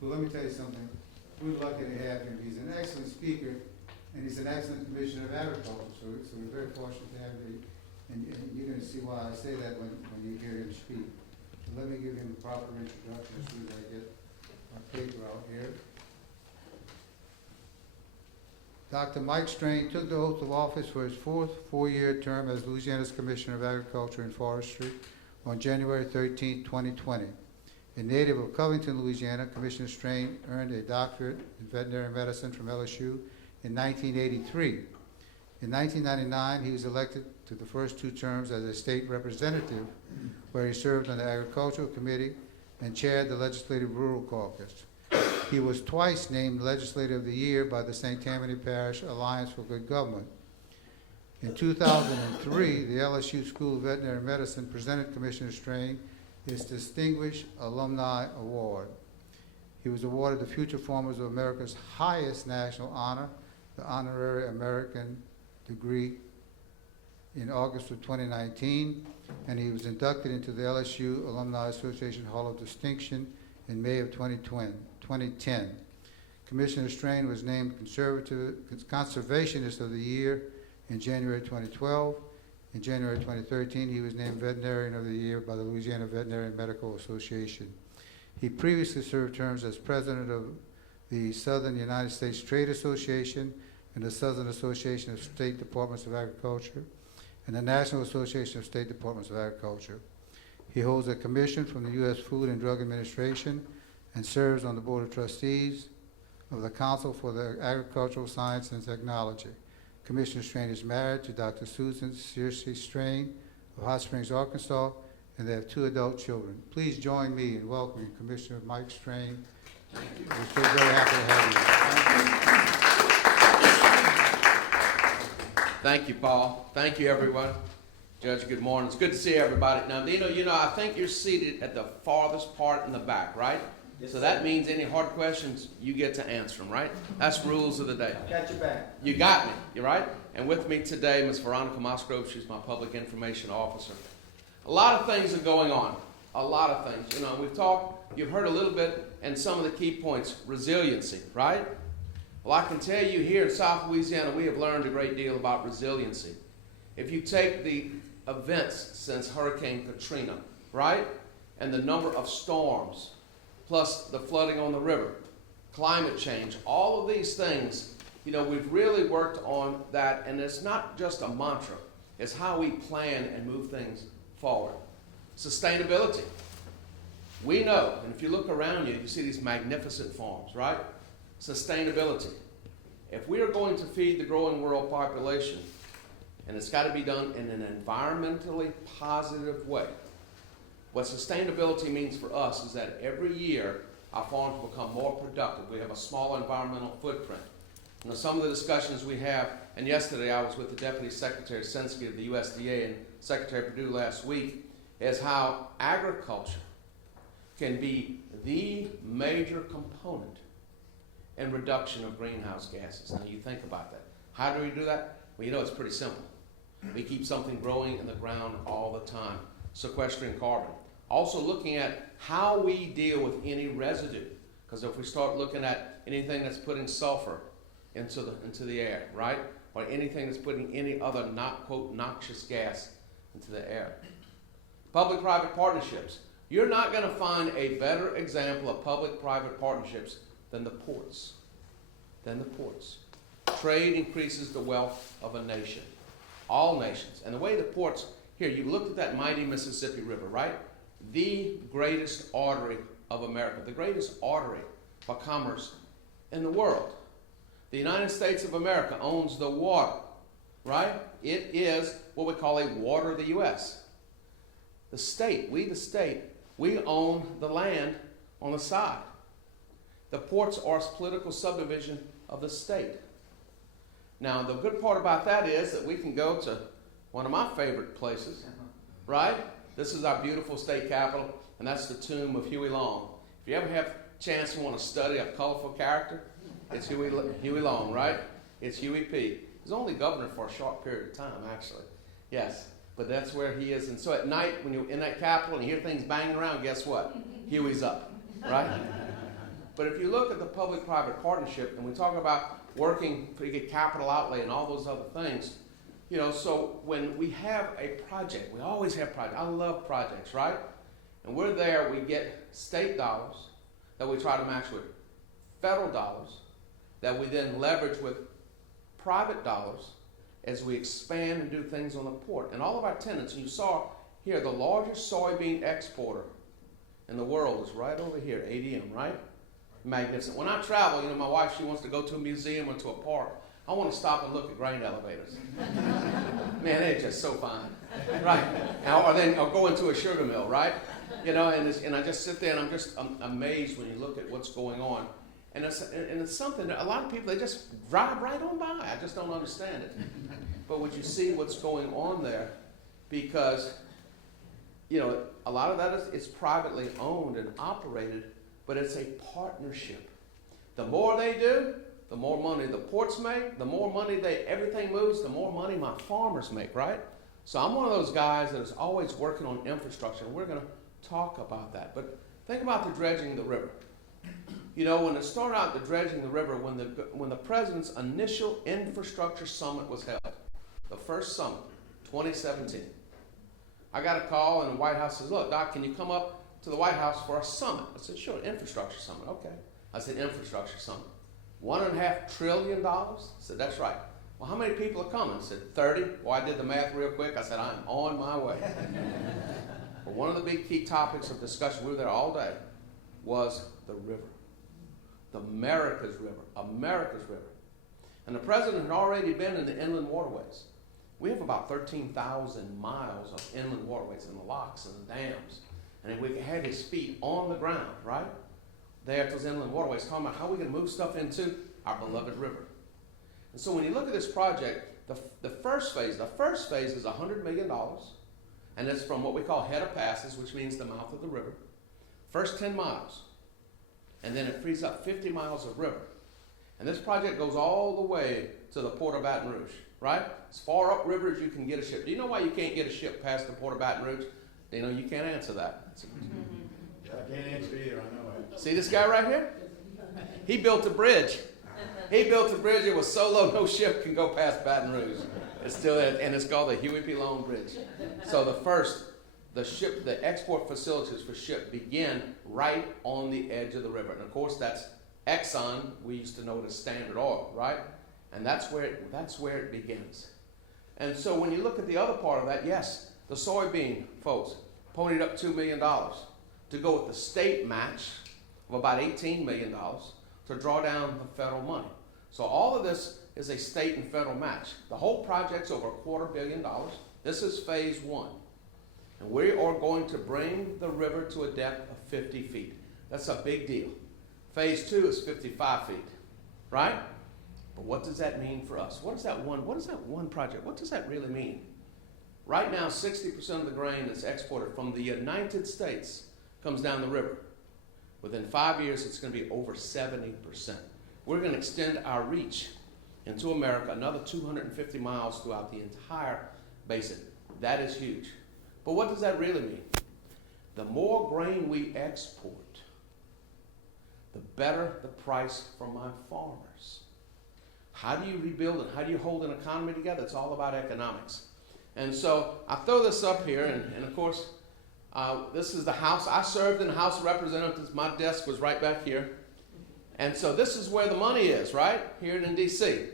who, let me tell you something, we're lucky to have him. He's an excellent speaker, and he's an excellent commissioner of agriculture, so we're very fortunate to have and you're gonna see why I say that when you hear him speak. So let me give him a proper introduction as soon as I get my paper out here. Dr. Mike Strain took the oath of office for his fourth four-year term as Louisiana's Commissioner of Agriculture and Forestry on January 13, 2020. A native of Covington, Louisiana, Commissioner Strain earned a doctorate in veterinary medicine from LSU in 1983. In 1999, he was elected to the first two terms as a state representative, where he served on the Agricultural Committee and chaired the Legislative Rural Caucus. He was twice named Legislator of the Year by the St. Tammany Parish Alliance for Good Government. In 2003, the LSU School of Veterinary Medicine presented Commissioner Strain his Distinguished Alumni Award. He was awarded the Future Farmers of America's highest national honor, the Honorary American degree, in August of 2019, and he was inducted into the LSU Alumni Association Hall of Distinction in May of 2010. Commissioner Strain was named Conservationist of the Year in January 2012. In January 2013, he was named Veterinarian of the Year by the Louisiana Veterinary Medical Association. He previously served terms as president of the Southern United States Trade Association and the Southern Association of State Departments of Agriculture and the National Association of State Departments of Agriculture. He holds a commission from the U.S. Food and Drug Administration and serves on the Board of Trustees of the Council for the Agricultural Science and Technology. Commissioner Strain is married to Dr. Susan Searcy Strain of Hot Springs, Arkansas, and they have two adult children. Please join me in welcoming Commissioner Mike Strain. Thank you. We're so very happy to have you. Thank you, Paul. Thank you, everyone. Judge, good morning. It's good to see everybody. Now, Dino, I think you're seated at the farthest part in the back, right? Yes, so sir. that means any hard questions, you get to answer them, right? That's rules of the day. Got your back. You got me, you right? And with me today, Ms. Veronica Musgrove. She's my public information officer. A lot of things are going on. A lot of things. We've talked, you've heard a little bit, and some of the key points. Resiliency, right? Well, I can tell you here in South Louisiana, we have learned a great deal about resiliency. If you take the events since Hurricane Katrina, right? And the number of storms, plus the flooding on the river, climate change, all of these things, we've really worked on that, and it's not just a mantra. It's how we plan and move things forward. Sustainability. We know, and if you look around you, you see these magnificent farms, right? Sustainability. If we are going to feed the growing world population, and it's got to be done in an environmentally positive way, what sustainability means for us is that every year our farms become more productive. We have a smaller environmental footprint. Some of the discussions we have, and yesterday I was with the Deputy Secretary Sensky of the USDA and Secretary Perdue last week, is how agriculture can be the major component in reduction of greenhouse gases. Now you think about that. How do we do that? Well, it's pretty simple. We keep something growing in the ground all the time, sequestering carbon. Also looking at how we deal with any residue, because if we start looking at anything that's putting sulfur into the air, right? Or anything that's putting any other quote noxious gas into the air. Public-private partnerships. You're not going to find a better example of public-private partnerships than the ports. Trade increases the wealth of a nation. All nations. And the way the ports, here, you looked at that mighty Mississippi River, right? The greatest artery of America, the greatest artery for commerce in the world. The United States of America owns the water, right? It is what we call a water of the U.S. The state, we own the land on the side. The ports are a political subdivision of the state. Now, the good part about that is that we can go to one of my favorite places, right? This is our beautiful state capital, and that's the tomb of Huey Long. If you ever have a chance and want to study a colorful character, it's Huey Long, right? It's Huey P. He was only governor for a short period of time, actually. Yes, but that's where he is. And so at night, when you're in that capital and you hear things banging around, guess what? Huey's up, right? But if you look at the public-private partnership, and we talk about working to get capital outlay and all those other things. You know, so when we have a project, we always have projects. I love projects, right? And we're there, we get state dollars that we try to match with federal dollars that we then leverage with private dollars as we expand and do things on the port. And all of our tenants, and you saw here, the largest soybean exporter in the world is right over here, ADM, right? Magnificent. When I travel, you know, my wife, she wants to go to a museum or to a park. I want to stop and look at grain elevators. Man, they're just so fine, right? Or go into a sugar mill, right? You know, and I just sit there and I'm amazed when you look at what's going on. And it's something that a lot of people, they just drive right on by. I just don't understand it. But would you see what's going on there? Because, you know, a lot of that is privately owned and operated, but it's a partnership. The more they do, the more money the ports make, the more money everything moves, the more money my farmers make, right? So I'm one of those guys that is always working on infrastructure, and we're going to talk about that. But think about the dredging the river. You know, when it started out, the dredging the river, when the president's initial infrastructure summit was held, the first summit, 2017, I got a call and the White House says, look, Doc, can you come up to the White House for a summit? I said, sure, infrastructure summit, okay. I said, infrastructure summit. $1.5 trillion? I said, that's right. Well, how many people are coming? I said, 30. Well, I did the math real quick. I said, I'm on my way. But one of the big key topics of discussion, we were there all day, was the river. The America's river. America's river. And the president had already been in the inland waterways. We have about 13,000 miles of inland waterways and the locks and the dams. And we had his feet on the ground, right? There at those inland waterways, talking about how we're going to move stuff into our beloved river. And so when you look at this project, the first phase is $100 million, and it's from what we call head of passes, which means the mouth of the river. First 10 miles, and then it frees up 50 miles of river. And this project goes all the way to the Port of Baton Rouge, right? As far upriver as you can get a ship. Do you know why you can't get a ship past the Port of Baton Rouge? You know, you can't answer that. I can't answer either, I know it. See this guy right here? He built a bridge. He built a bridge. It was so low, no ship can go past Baton Rouge. It's still there, and it's called the Huey P. Long Bridge. So the export facilities for ship begin right on the edge of the river. And of course, that's Exxon. We used to know it as Standard Oil, right? And that's where it begins. And so when you look at the other part of that, yes, the soybean folks ponied up $2 million to go with the state match of about $18 million to draw down the federal money. So all of this is a state and federal match. The whole project's over $250 million. This is phase one. And we are going to bring the river to a depth of 50 feet. That's a big deal. Phase two is 55 feet, right? But what does that mean for us? What is that one project? What does that really mean? Right now, 60% of the grain that's exported from the United States comes down the river. Within 5 years, it's going to be over 70%. We're going to extend our reach into America another 250 miles throughout the entire basin. That is huge. But what does that really mean? The more grain we export, the better the price for my farmers. How do you rebuild and how do you hold an economy together? It's all about economics. And so I throw this up here, and of course, this is the House. I served in the House of Representatives. My desk was right back here. And so this is where the money is, right? Here in D.C.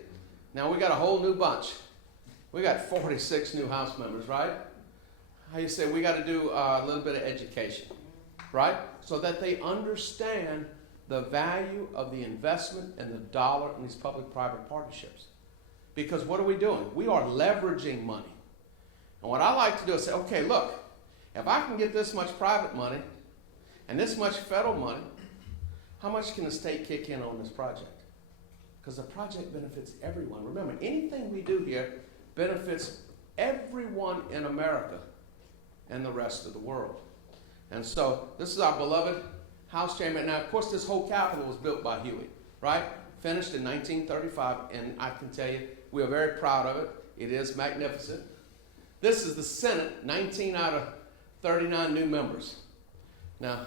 Now we got a whole new bunch. We got 46 new House members, right? How you say, we got to do a little bit of education, right? So that they understand the value of the investment and the dollar in these public-private partnerships. Because what are we doing? We are leveraging money. And what I like to do is say, okay, look, if I can get this much private money and this much federal money, how much can the state kick in on this project? Because the project benefits everyone. Remember, anything we do here benefits everyone in America and the rest of the world. And so this is our beloved House Chamber. Now, of course, this whole Capitol was built by Huey, right? Finished in 1935, and I can tell you, we are very proud of it. It is magnificent. This is the Senate, 19 out of 39 new members. Now,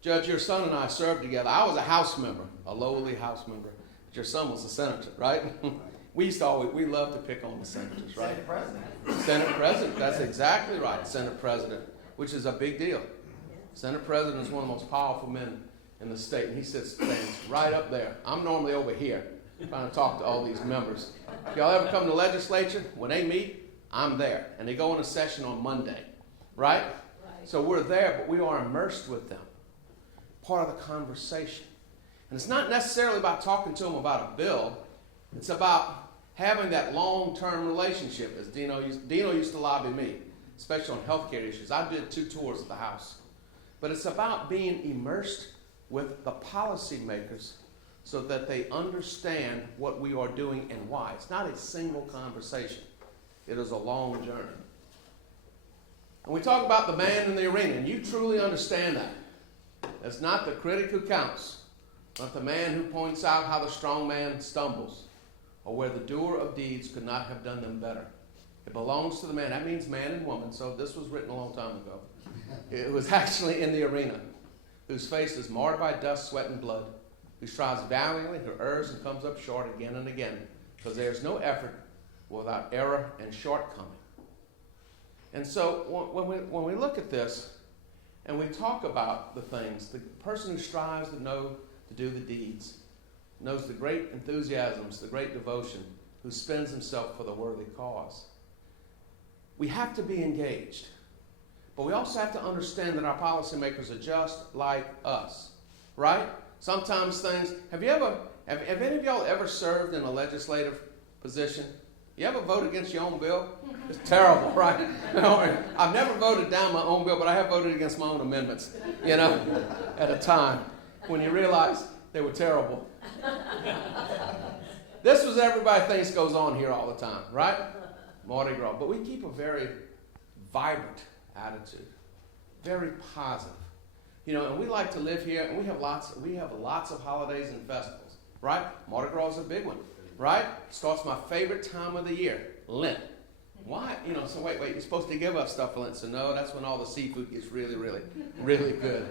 Judge, your son and I served together. I was a House member, a lowly House member. your son was a senator, right? We love to pick on the senators, right? Senate president. Senate president, that's exactly right, Senate president, which is a big deal. Senate president is one of the most powerful men in the state, and he stands right up there. I'm normally over here trying to talk to all these members. If y'all ever come to the legislature, when they meet, I'm there. And they go into session on Monday, right? So we're there, but we are immersed with them, part of the conversation. And it's not necessarily about talking to them about a bill. It's about having that long-term relationship, as Dino used to lobby me, especially on healthcare issues. I did 2 tours of the House. But it's about being immersed with the policymakers so that they understand what we are doing and why. It's not a single conversation. It is a long journey. And we talk about the man in the arena, and you truly understand that. It's not the critic who counts, but the man who points out how the strong man stumbles, or where the doer of deeds could not have done them better. It belongs to the man. That means man and woman, so this was written a long time ago. It was actually in the arena, whose face is marred by dust, sweat, and blood, who strives valiantly, who errs and comes up short again and again, because there is no effort without error and shortcoming. And so when we look at this, and we talk about the things, the person who strives to know to do the deeds, knows the great enthusiasms, the great devotion, who spends himself for the worthy cause. We have to be engaged. But we also have to understand that our policymakers are just like us, right? Sometimes things, have any of y'all ever served in a legislative position? You ever vote against your own bill? It's terrible, right? I've never voted down my own bill, but I have voted against my own amendments, at a time when you realize they were terrible. This was everybody thinks goes on here all the time, right? Mardi Gras. But we keep a very vibrant attitude, very positive. And we like to live here, and we have lots of holidays and festivals, right? Mardi Gras is a big one, right? Starts my favorite time of the year, Lent. Why? So wait, you're supposed to give up stuff for Lent. So no, that's when all the seafood gets really, really, really good.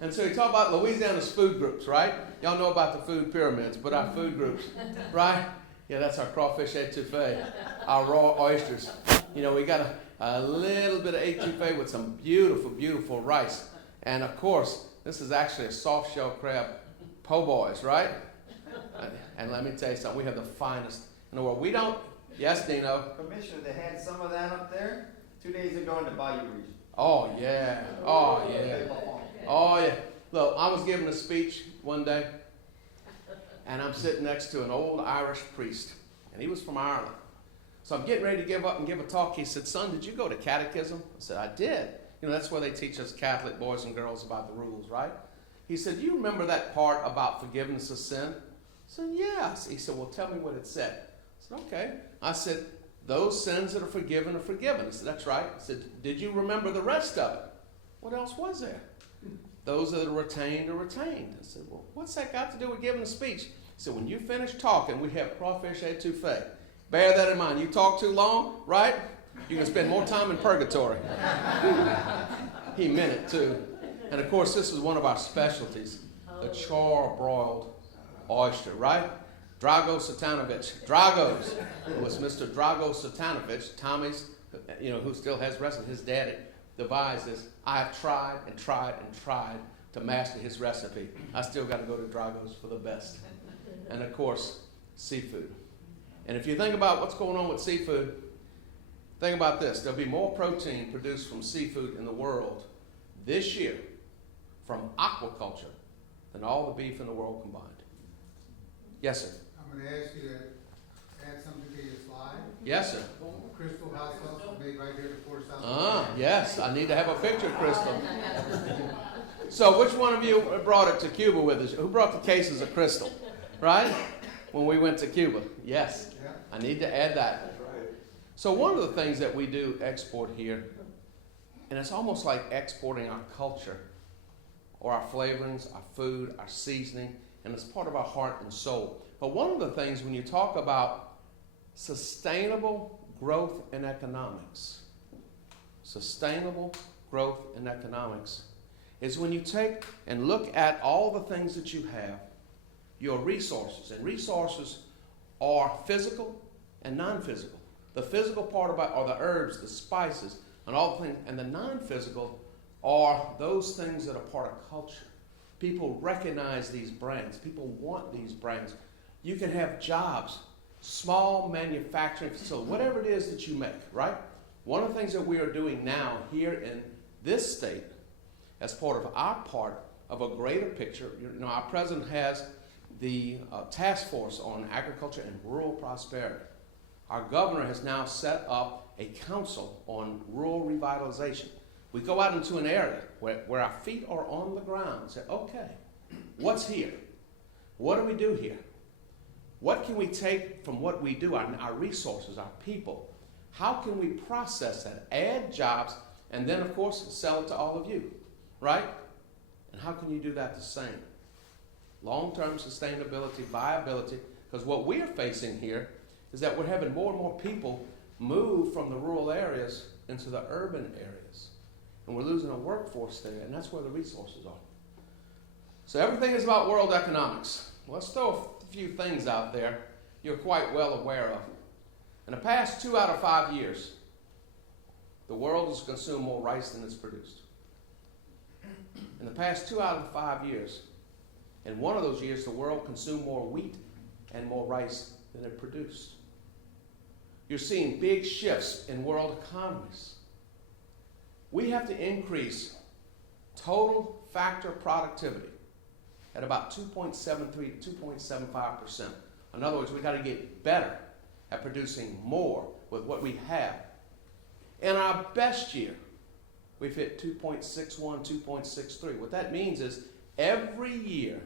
And so you talk about Louisiana's food groups, right? Y'all know about the food pyramids, but our food groups, right? Yeah, that's our crawfish etouffee, our raw oysters. We got a little bit of etouffee with some beautiful, beautiful rice. And of course, this is actually a soft shell crab po' boys, right? And let me tell you something, we have the finest in the world. We don't, yes, Dino? Commissioner, they had some of that up there 2 days ago in the Bayou region. Oh, yeah. Oh, yeah. Oh, yeah. Look, I was giving a speech one day, and I'm sitting next to an old Irish priest, and he was from Ireland. So I'm getting ready to give up and give a talk. He said, "Son, did you go to catechism?" I said, "I did." That's where they teach us Catholic boys and girls about the rules, right? He said, "Do you remember that part about forgiveness of sin?" I said, "Yes." He said, "Well, tell me what it said." I said, "Okay." I said, "Those sins that are forgiven are forgiven." He said, "That's right." I said, "Did you remember the rest of it?" "What else was there?" "Those that are retained are retained." I said, "Well, what's that got to do with giving a speech?" He said, "When you finish talking, we have crawfish etouffee. Bear that in mind. You talk too long, right? You can spend more time in purgatory." He meant it too. And of course, this is one of our specialties, the char-broiled oyster, right? Drago Satanovich. Drago's. It was Mr. Drago Satanovich, Tommy's, who still has wrestling, his daddy, devised this. I have tried and tried and tried to master his recipe. I still got to go to Drago's for the best. And of course, seafood. And if you think about what's going on with seafood, think about this. There'll be more protein produced from seafood in the world this year from aquaculture than all the beef in the world combined. Yes, sir. I'm going to ask you to add something to your slide. Yes, sir. Crystal house helps made right here at Port of South. Yes. I need to have a picture of Crystal. So which one of you brought it to Cuba with us? Who brought the cases of Crystal? Right? When we went to Cuba. Yes. I need to add that. So one of the things that we do export here, and it's almost like exporting our culture or our flavorings, our food, our seasoning, and it's part of our heart and soul. But one of the things when you talk about sustainable growth in economics, is when you take and look at all the things that you have your resources. And resources are physical and non-physical. The physical part about are the herbs, the spices, and all the things, and the non-physical are those things that are part of culture. People recognize these brands. People want these brands. You can have jobs, small manufacturing facilities, whatever it is that you make, right? One of the things that we are doing now here in this state, as part of a greater picture, our president has the task force on agriculture and rural prosperity. Our governor has now set up a council on rural revitalization. We go out into an area where our feet are on the ground and say, okay, what's here? What do we do here? What can we take from what we do, our resources, our people? How can we process that, add jobs, and then, of course, sell it to all of you, right? And how can you do that the same? Long-term sustainability, viability, because what we're facing here is that we're having more and more people move from the rural areas into the urban areas. And we're losing a workforce there, and that's where the resources are. So everything is about world economics. Well, let's throw a few things out there you're quite well aware of. In the past 2 out of 5 years, the world has consumed more rice than it's produced. In the past 2 out of 5 years, in one of those years, the world consumed more wheat and more rice than it produced. You're seeing big shifts in world economies. We have to increase total factor productivity at about 2.73 to 2.75%. In other words, we've got to get better at producing more with what we have. In our best year, we've hit 2.61, 2.63. What that means is every year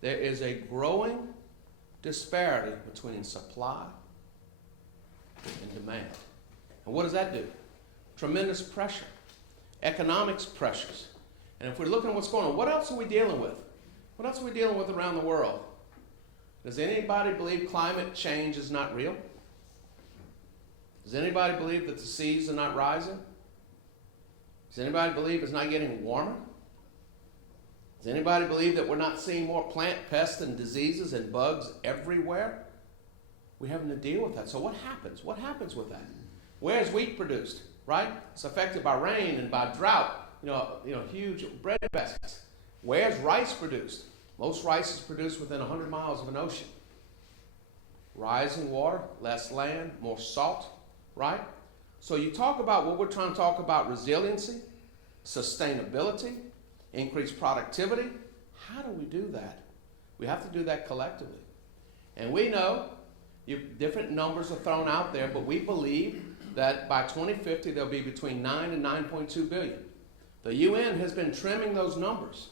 there is a growing disparity between supply and demand. And what does that do? Tremendous pressure, economics pressures. And if we're looking at what's going on, what else are we dealing with? What else are we dealing with around the world? Does anybody believe climate change is not real? Does anybody believe that the seas are not rising? Does anybody believe it's not getting warmer? Does anybody believe that we're not seeing more plant pests and diseases and bugs everywhere? We're having to deal with that. So what happens? What happens with that? Where is wheat produced? Right? It's affected by rain and by drought. Huge bread baskets. Where's rice produced? Most rice is produced within 100 miles of an ocean. Rising water, less land, more salt, right? So you talk about what we're trying to talk about: resiliency, sustainability, increased productivity. How do we do that? We have to do that collectively. And we know different numbers are thrown out there, but we believe that by 2050 there'll be between 9 and 9.2 billion. The UN has been trimming those numbers.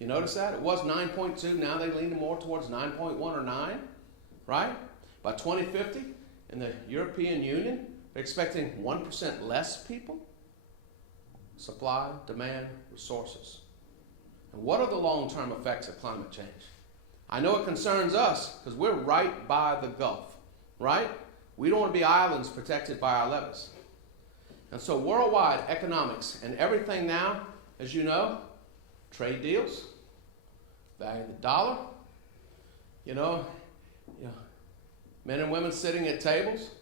You notice that? It was 9.2, now they lean more towards 9.1 or 9, right? By 2050, in the European Union, they're expecting 1% less people. Supply, demand, resources. And what are the long-term effects of climate change? I know it concerns us because we're right by the Gulf, right? We don't want to be islands protected by our levees. And so worldwide economics and everything now, as you know, trade deals, value of the dollar, men and women sitting at tables,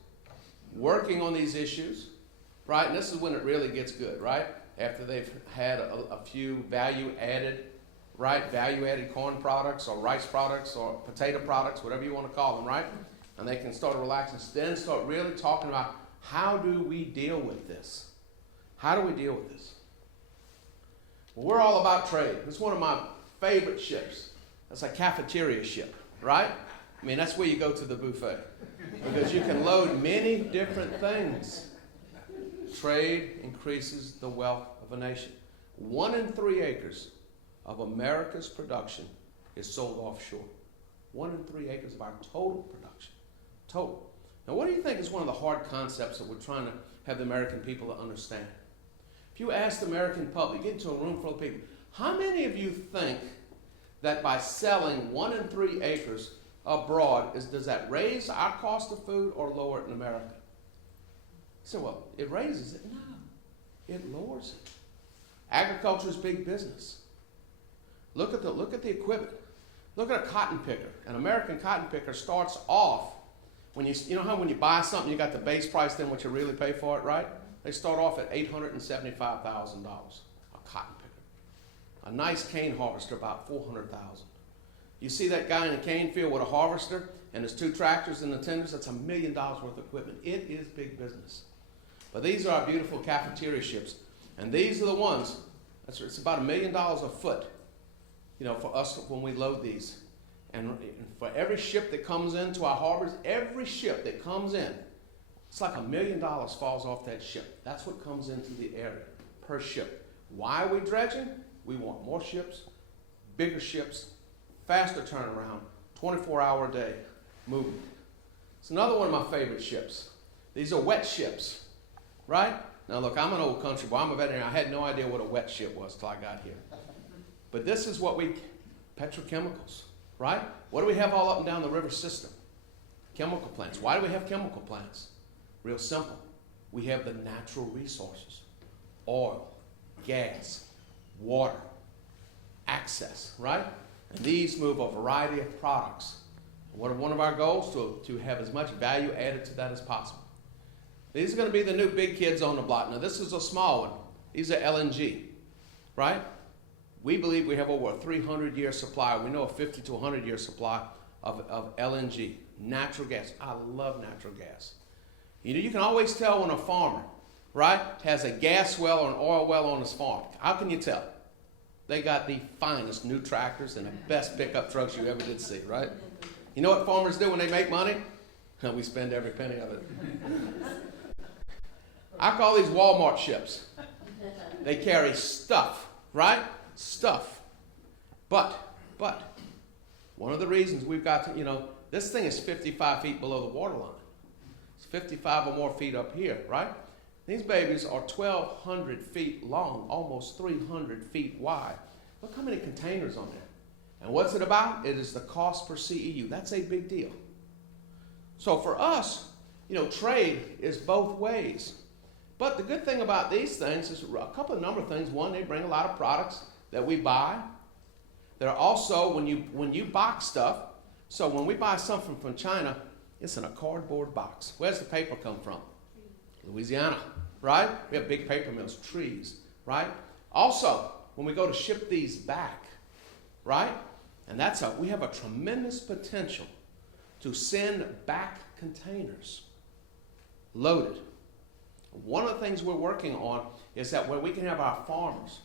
working on these issues, right? And this is when it really gets good, right? After they've had a few value-added corn products or rice products or potato products, whatever you want to call them, right? And they can start relaxing, then start really talking about how do we deal with this? How do we deal with this? Well, we're all about trade. It's one of my favorite ships. That's a cafeteria ship, right? I mean, that's where you go to the buffet because you can load many different things. Trade increases the wealth of a nation. 1 in 3 acres of America's production is sold offshore. 1 in 3 acres of our total production. Total. Now, what do you think is one of the hard concepts that we're trying to have the American people to understand? If you ask the American public, get into a room full of people, how many of you think that by selling 1 in 3 acres abroad, does that raise our cost of food or lower it in America? You say, well, it raises it. No, it lowers it. Agriculture is big business. Look at the equipment. Look at a cotton picker. An American cotton picker starts off, when you know how when you buy something, you got the base price, then what you really pay for it, right? They start off at $875,000, a cotton picker. A nice cane harvester, about $400,000. You see that guy in a cane field with a harvester and his 2 tractors and the tenders, that's $1 million worth of equipment. It is big business. But these are our beautiful cafeteria ships. And these are the ones, it's about $1 million a foot, you know, for us when we load these. And for every ship that comes into our harbors, every ship that comes in, it's like $1 million falls off that ship. That's what comes into the area per ship. Why are we dredging? We want more ships, bigger ships, faster turnaround, 24-hour a day movement. It's another one of my favorite ships. These are wet ships, right? Now look, I'm an old country boy. I'm a veterinarian. I had no idea what a wet ship was till I got here. But this is what petrochemicals, right? What do we have all up and down the river system? Chemical plants. Why do we have chemical plants? Real simple. We have the natural resources. Oil, gas, water, access, right? And these move a variety of products. What are one of our goals? To have as much value added to that as possible. These are going to be the new big kids on the block. Now this is a small one. These are LNG, right? We believe we have over a 300-year supply. We know a 50 to 100-year supply of LNG, natural gas. I love natural gas. You know, you can always tell when a farmer, right, has a gas well or an oil well on his farm. How can you tell? They got the finest new tractors and the best pickup trucks you ever did see, right? You know what farmers do when they make money? We spend every penny of it. I call these Walmart ships. They carry stuff, right? Stuff. But, one of the reasons we've got to, you know, this thing is 55 feet below the water line. It's 55 or more feet up here, right? These babies are 1,200 feet long, almost 300 feet wide. Look how many containers on there. And what's it about? It is the cost per CEU. That's a big deal. So for us, you know, trade is both ways. But the good thing about these things is a number of things. One, they bring a lot of products that we buy. There are also, when you box stuff, so when we buy something from China, it's in a cardboard box. Where's the paper come from? Louisiana, right? We have big paper mills, trees, right? Also, when we go to ship these back, right? And we have a tremendous potential to send back containers loaded. One of the things we're working on is that where we can have our farmers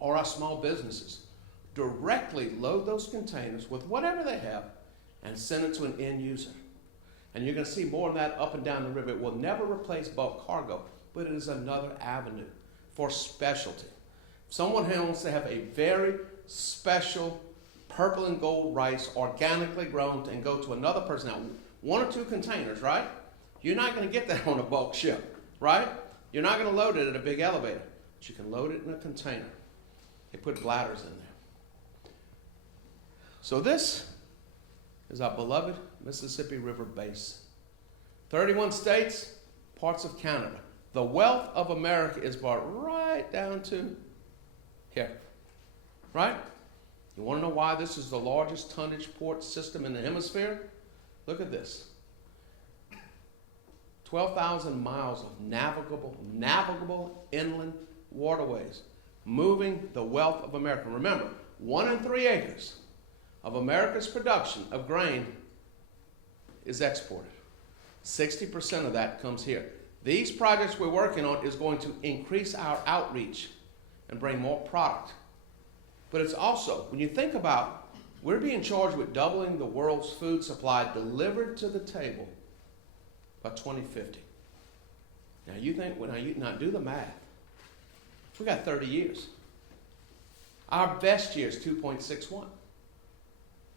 or our small businesses directly load those containers with whatever they have and send it to an end user. And you're going to see more of that up and down the river. It will never replace bulk cargo, but it is another avenue for specialty. Someone who wants to have a very special purple and gold rice organically grown and go to another person. Now, 1 or 2 containers, right? You're not going to get that on a bulk ship, right? You're not going to load it at a big elevator, but you can load it in a container. They put bladders in there. So this is our beloved Mississippi River Basin. 31 states, parts of Canada. The wealth of America is brought right down to here, right? You want to know why this is the largest tonnage port system in the hemisphere? Look at this. 12,000 miles of navigable inland waterways, moving the wealth of America. Remember, 1 in 3 acres of America's production of grain is exported. 60% of that comes here. These projects we're working on is going to increase our outreach and bring more product. But it's also, when you think about, we're being charged with doubling the world's food supply delivered to the table by 2050. Now you think, now do the math. We got 30 years. Our best year is 2.61.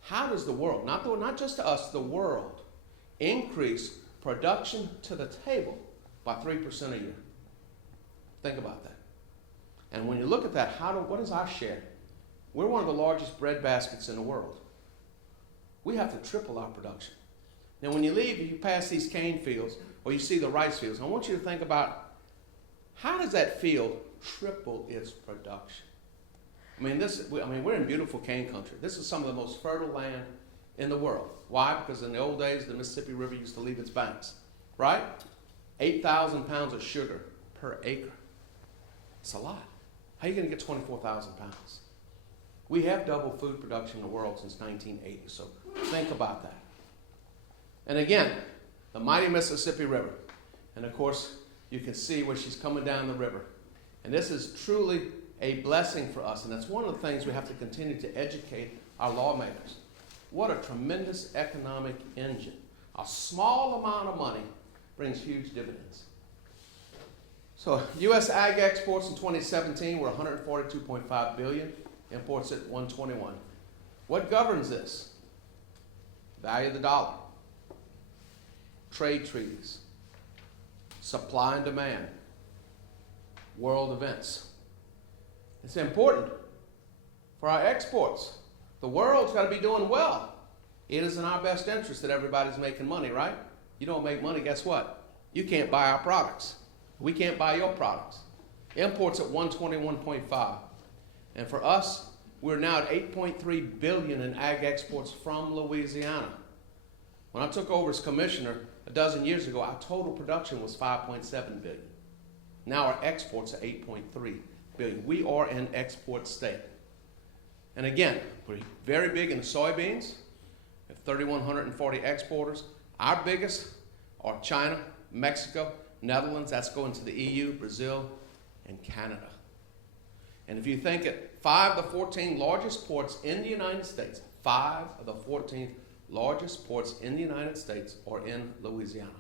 How does the world, not just us, the world, increase production to the table by 3% a year? Think about that. And when you look at that, what is our share? We're one of the largest bread baskets in the world. We have to triple our production. Now when you leave, you pass these cane fields, or you see the rice fields, I want you to think about, how does that field triple its production? I mean, we're in beautiful cane country. This is some of the most fertile land in the world. Why? Because in the old days, the Mississippi River used to leave its banks, right? 8,000 pounds of sugar per acre. It's a lot. How are you going to get 24,000 pounds? We have double food production in the world since 1980, so think about that. And again, the mighty Mississippi River. And of course, you can see where she's coming down the river. And this is truly a blessing for us, and that's one of the things we have to continue to educate our lawmakers. What a tremendous economic engine. A small amount of money brings huge dividends. So U.S. ag exports in 2017 were $142.5 billion, imports at $121. What governs this? Value of the dollar, trade treaties, supply and demand, world events. It's important for our exports. The world's got to be doing well. It is in our best interest that everybody's making money, right? You don't make money, guess what? You can't buy our products. We can't buy your products. Imports at 121.5. And for us, we're now at 8.3 billion in ag exports from Louisiana. When I took over as commissioner a dozen years ago, our total production was 5.7 billion. Now our exports are 8.3 billion. We are an export state. And again, we're very big in the soybeans. We have 3,140 exporters. Our biggest are China, Mexico, Netherlands. That's going to the EU, Brazil, and Canada. And if you think it, 5 of the 14 largest ports in the United States, 5 of the 14 largest ports in the United States are in Louisiana.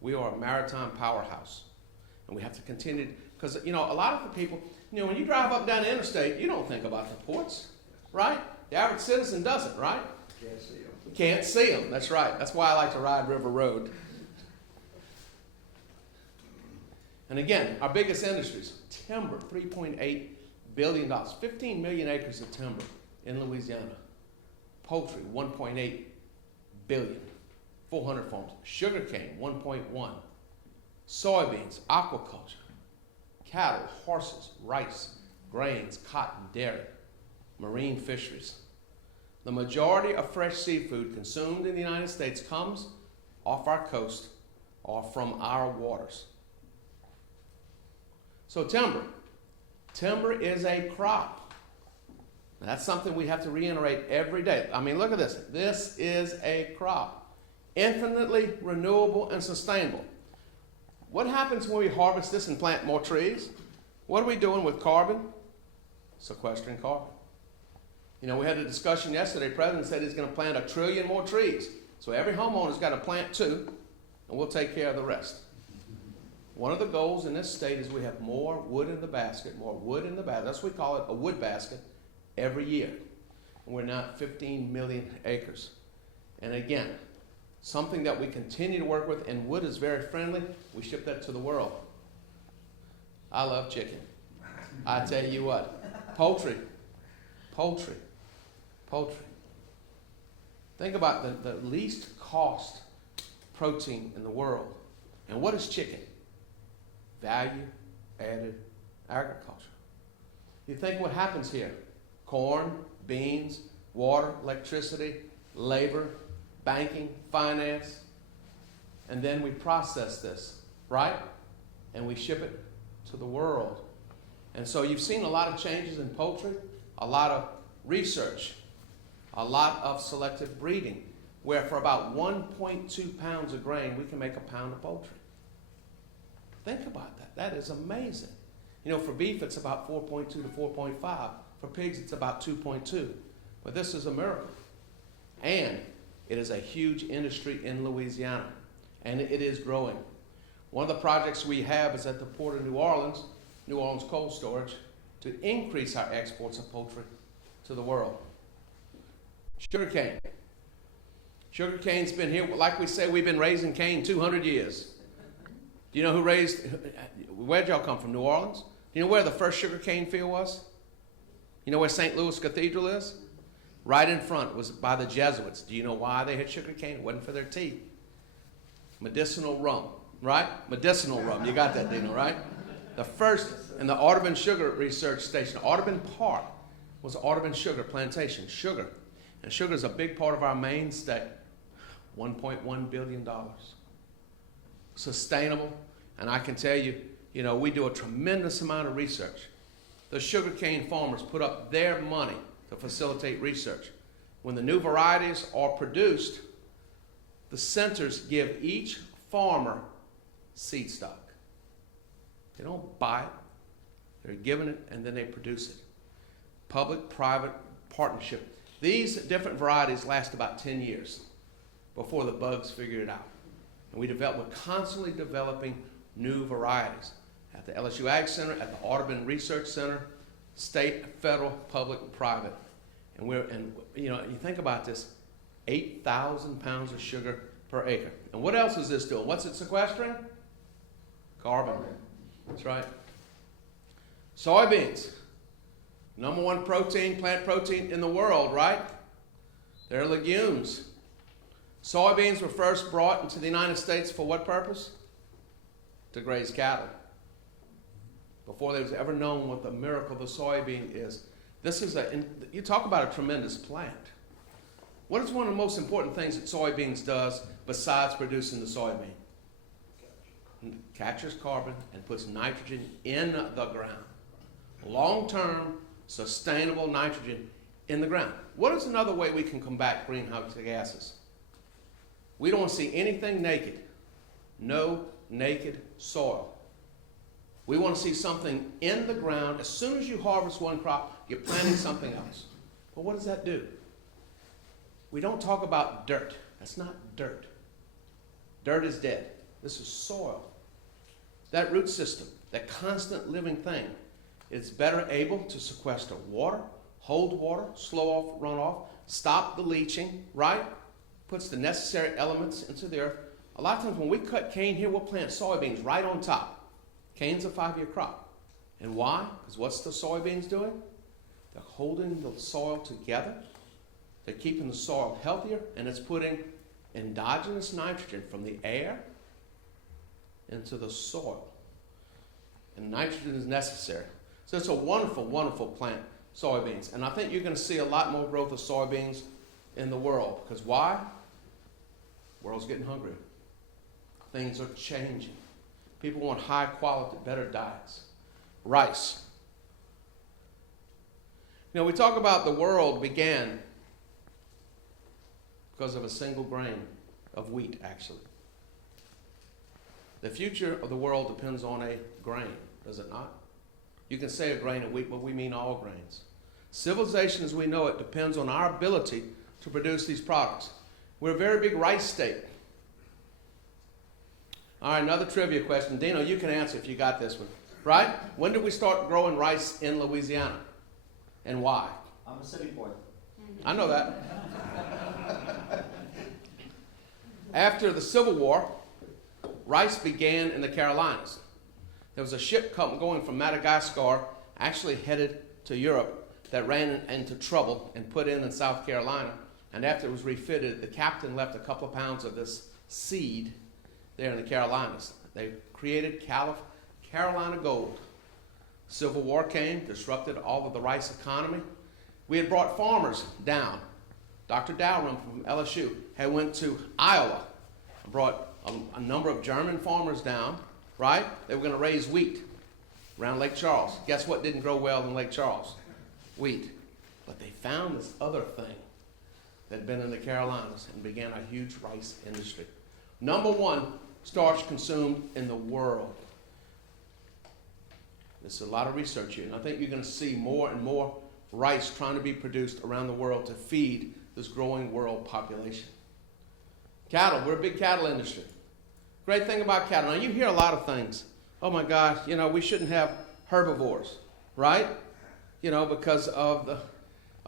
We are a maritime powerhouse. And we have to continue, because, a lot of the people, when you drive up down the interstate, you don't think about the ports, right? The average citizen doesn't, right? Can't see them. You can't see them, that's right. That's why I like to ride River Road. And again, our biggest industries, timber, $3.8 billion, 15 million acres of timber in Louisiana. Poultry, 1.8 billion, 400 farms. Sugarcane, 1.1. Soybeans, aquaculture, cattle, horses, rice, grains, cotton, dairy, marine fisheries. The majority of fresh seafood consumed in the United States comes off our coast or from our waters. So timber. Timber is a crop. And that's something we have to reiterate every day. I mean, look at this. This is a crop. Infinitely renewable and sustainable. What happens when we harvest this and plant more trees? What are we doing with carbon? Sequestering carbon. We had a discussion yesterday. The president said he's going to plant 1 trillion more trees. So every homeowner's got to plant 2, and we'll take care of the rest. One of the goals in this state is we have more wood in the basket, That's what we call it, a wood basket, every year. And we're now at 15 million acres. And again, something that we continue to work with, and wood is very friendly. We ship that to the world. I love chicken. I tell you what, poultry. Think about the least cost protein in the world. And what is chicken? Value-added agriculture. You think what happens here? Corn, beans, water, electricity, labor, banking, finance, and then we process this, right? And we ship it to the world. And so you've seen a lot of changes in poultry, a lot of research, a lot of selective breeding, where for about 1.2 pounds of grain, we can make a pound of poultry. Think about that. That is amazing. For beef, it's about 4.2 to 4.5. For pigs, it's about 2.2. But this is a miracle. And it is a huge industry in Louisiana, and it is growing. One of the projects we have is at the Port of New Orleans Cold Storage, to increase our exports of poultry to the world. Sugarcane. Sugarcane's been here, like we say, we've been raising cane 200 years. Do you know where'd y'all come from, New Orleans? Do you know where the first sugarcane field was? You know where St. Louis Cathedral is? Right in front. It was by the Jesuits. Do you know why they had sugarcane? It wasn't for their teeth. Medicinal rum, right? Medicinal rum. You got that, Dino, right? The first And the Audubon Sugar Research Station, Audubon Park, was Audubon Sugar Plantation, sugar. And sugar is a big part of our mainstay, $1.1 billion. Sustainable, and I can tell you, we do a tremendous amount of research. The sugarcane farmers put up their money to facilitate research. When the new varieties are produced, the centers give each farmer seed stock. They don't buy it, they're given it, and then they produce it. Public-private partnership. These different varieties last about 10 years before the bugs figure it out. And we're constantly developing new varieties at the LSU Ag Center, at the Audubon Research Center, state, federal, public, and private. And you think about this, 8,000 pounds of sugar per acre. And what else is this doing? What's it sequestering? Carbon. That's right. Soybeans, number one plant protein in the world, right? They're legumes. Soybeans were first brought into the United States for what purpose? To graze cattle. Before there was ever known what the miracle of the soybean is. You talk about a tremendous plant. What is one of the most important things that soybeans does besides producing the soybean? Captures carbon and puts nitrogen in the ground. Long-term, sustainable nitrogen in the ground. What is another way we can combat greenhouse gases? We don't want to see anything naked. No naked soil. We want to see something in the ground. As soon as you harvest one crop, you're planting something else. But what does that do? We don't talk about dirt. That's not dirt. Dirt is dead. This is soil. That root system, that constant living thing, is better able to sequester water, hold water, slow off runoff, stop the leaching, right? Puts the necessary elements into the earth. A lot of times when we cut cane here, we'll plant soybeans right on top. Cane's a 5-year crop. And why? Because what's the soybeans doing? They're holding the soil together. They're keeping the soil healthier, and it's putting endogenous nitrogen from the air into the soil. And nitrogen is necessary. So it's a wonderful, wonderful plant, soybeans. And I think you're going to see a lot more growth of soybeans in the world. Because why? The world's getting hungrier. Things are changing. People want high quality, better diets. Rice. We talk about the world began because of a single grain of wheat, actually. The future of the world depends on a grain, does it not? You can say a grain of wheat, but we mean all grains. Civilization as we know it depends on our ability to produce these products. We're a very big rice state. All right, another trivia question. Dino, you can answer if you got this one. Right? When did we start growing rice in Louisiana? And why? I'm a city boy. I know that. After the Civil War, rice began in the Carolinas. There was a ship going from Madagascar, actually headed to Europe, that ran into trouble and put in South Carolina. And after it was refitted, the captain left a couple of pounds of this seed there in the Carolinas. They created Carolina Gold. Civil War came, disrupted all of the rice economy. We had brought farmers down. Dr. Dalrymple from LSU had went to Iowa, brought a number of German farmers down, right? They were going to raise wheat around Lake Charles. Guess what didn't grow well in Lake Charles? Wheat. But they found this other thing that had been in the Carolinas and began a huge rice industry. Number one starch consumed in the world. There's a lot of research here, and I think you're going to see more and more rice trying to be produced around the world to feed this growing world population. Cattle, we're a big cattle industry. Great thing about cattle, now you hear a lot of things. Oh my gosh, we shouldn't have herbivores, right? Because of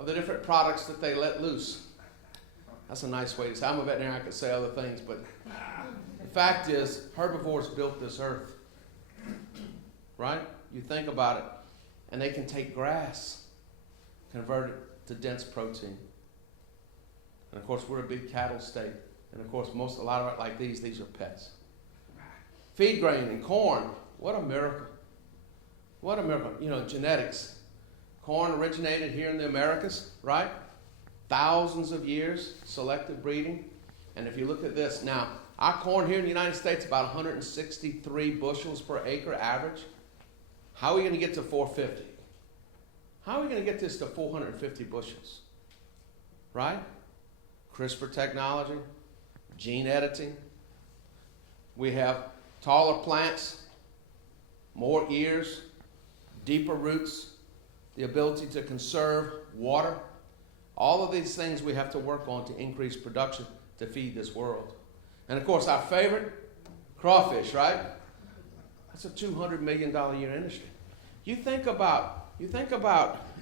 the different products that they let loose. That's a nice way to say. I'm a veterinarian, I could say other things, but the fact is, herbivores built this earth, right? You think about it, and they can take grass, convert it to dense protein. And of course, we're a big cattle state, and of course, a lot of it like these are pets. Feed grain and corn, what a miracle. What a miracle. You know, genetics. Corn originated here in the Americas, right? Thousands of years, selective breeding. And if you look at this, now, our corn here in the United States, about 163 bushels per acre average. How are we going to get to 450? How are we going to get this to 450 bushels? Right? CRISPR technology, gene editing. We have taller plants, more ears, deeper roots, the ability to conserve water. All of these things we have to work on to increase production to feed this world. And of course, our favorite, crawfish, right? That's a $200 million a year industry. You think about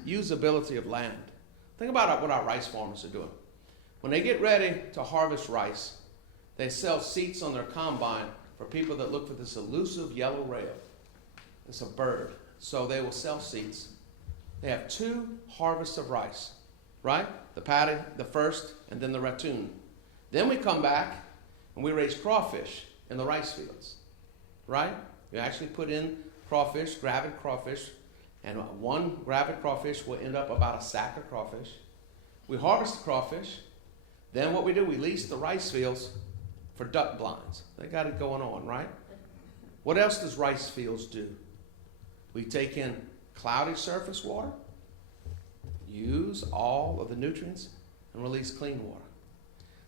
usability of land. Think about what our rice farmers are doing. When they get ready to harvest rice, they sell seats on their combine for people that look for this elusive yellow rail. It's a bird. So they will sell seats. They have 2 harvests of rice, right? The paddy, the first, and then the ratoon. Then we come back and we raise crawfish in the rice fields, right? You actually put in crawfish, gravid crawfish, and 1 gravid crawfish will end up about a sack of crawfish. We harvest the crawfish. Then what we do, we lease the rice fields for duck blinds. They got it going on, right? What else does rice fields do? We take in cloudy surface water, use all of the nutrients, and release clean water.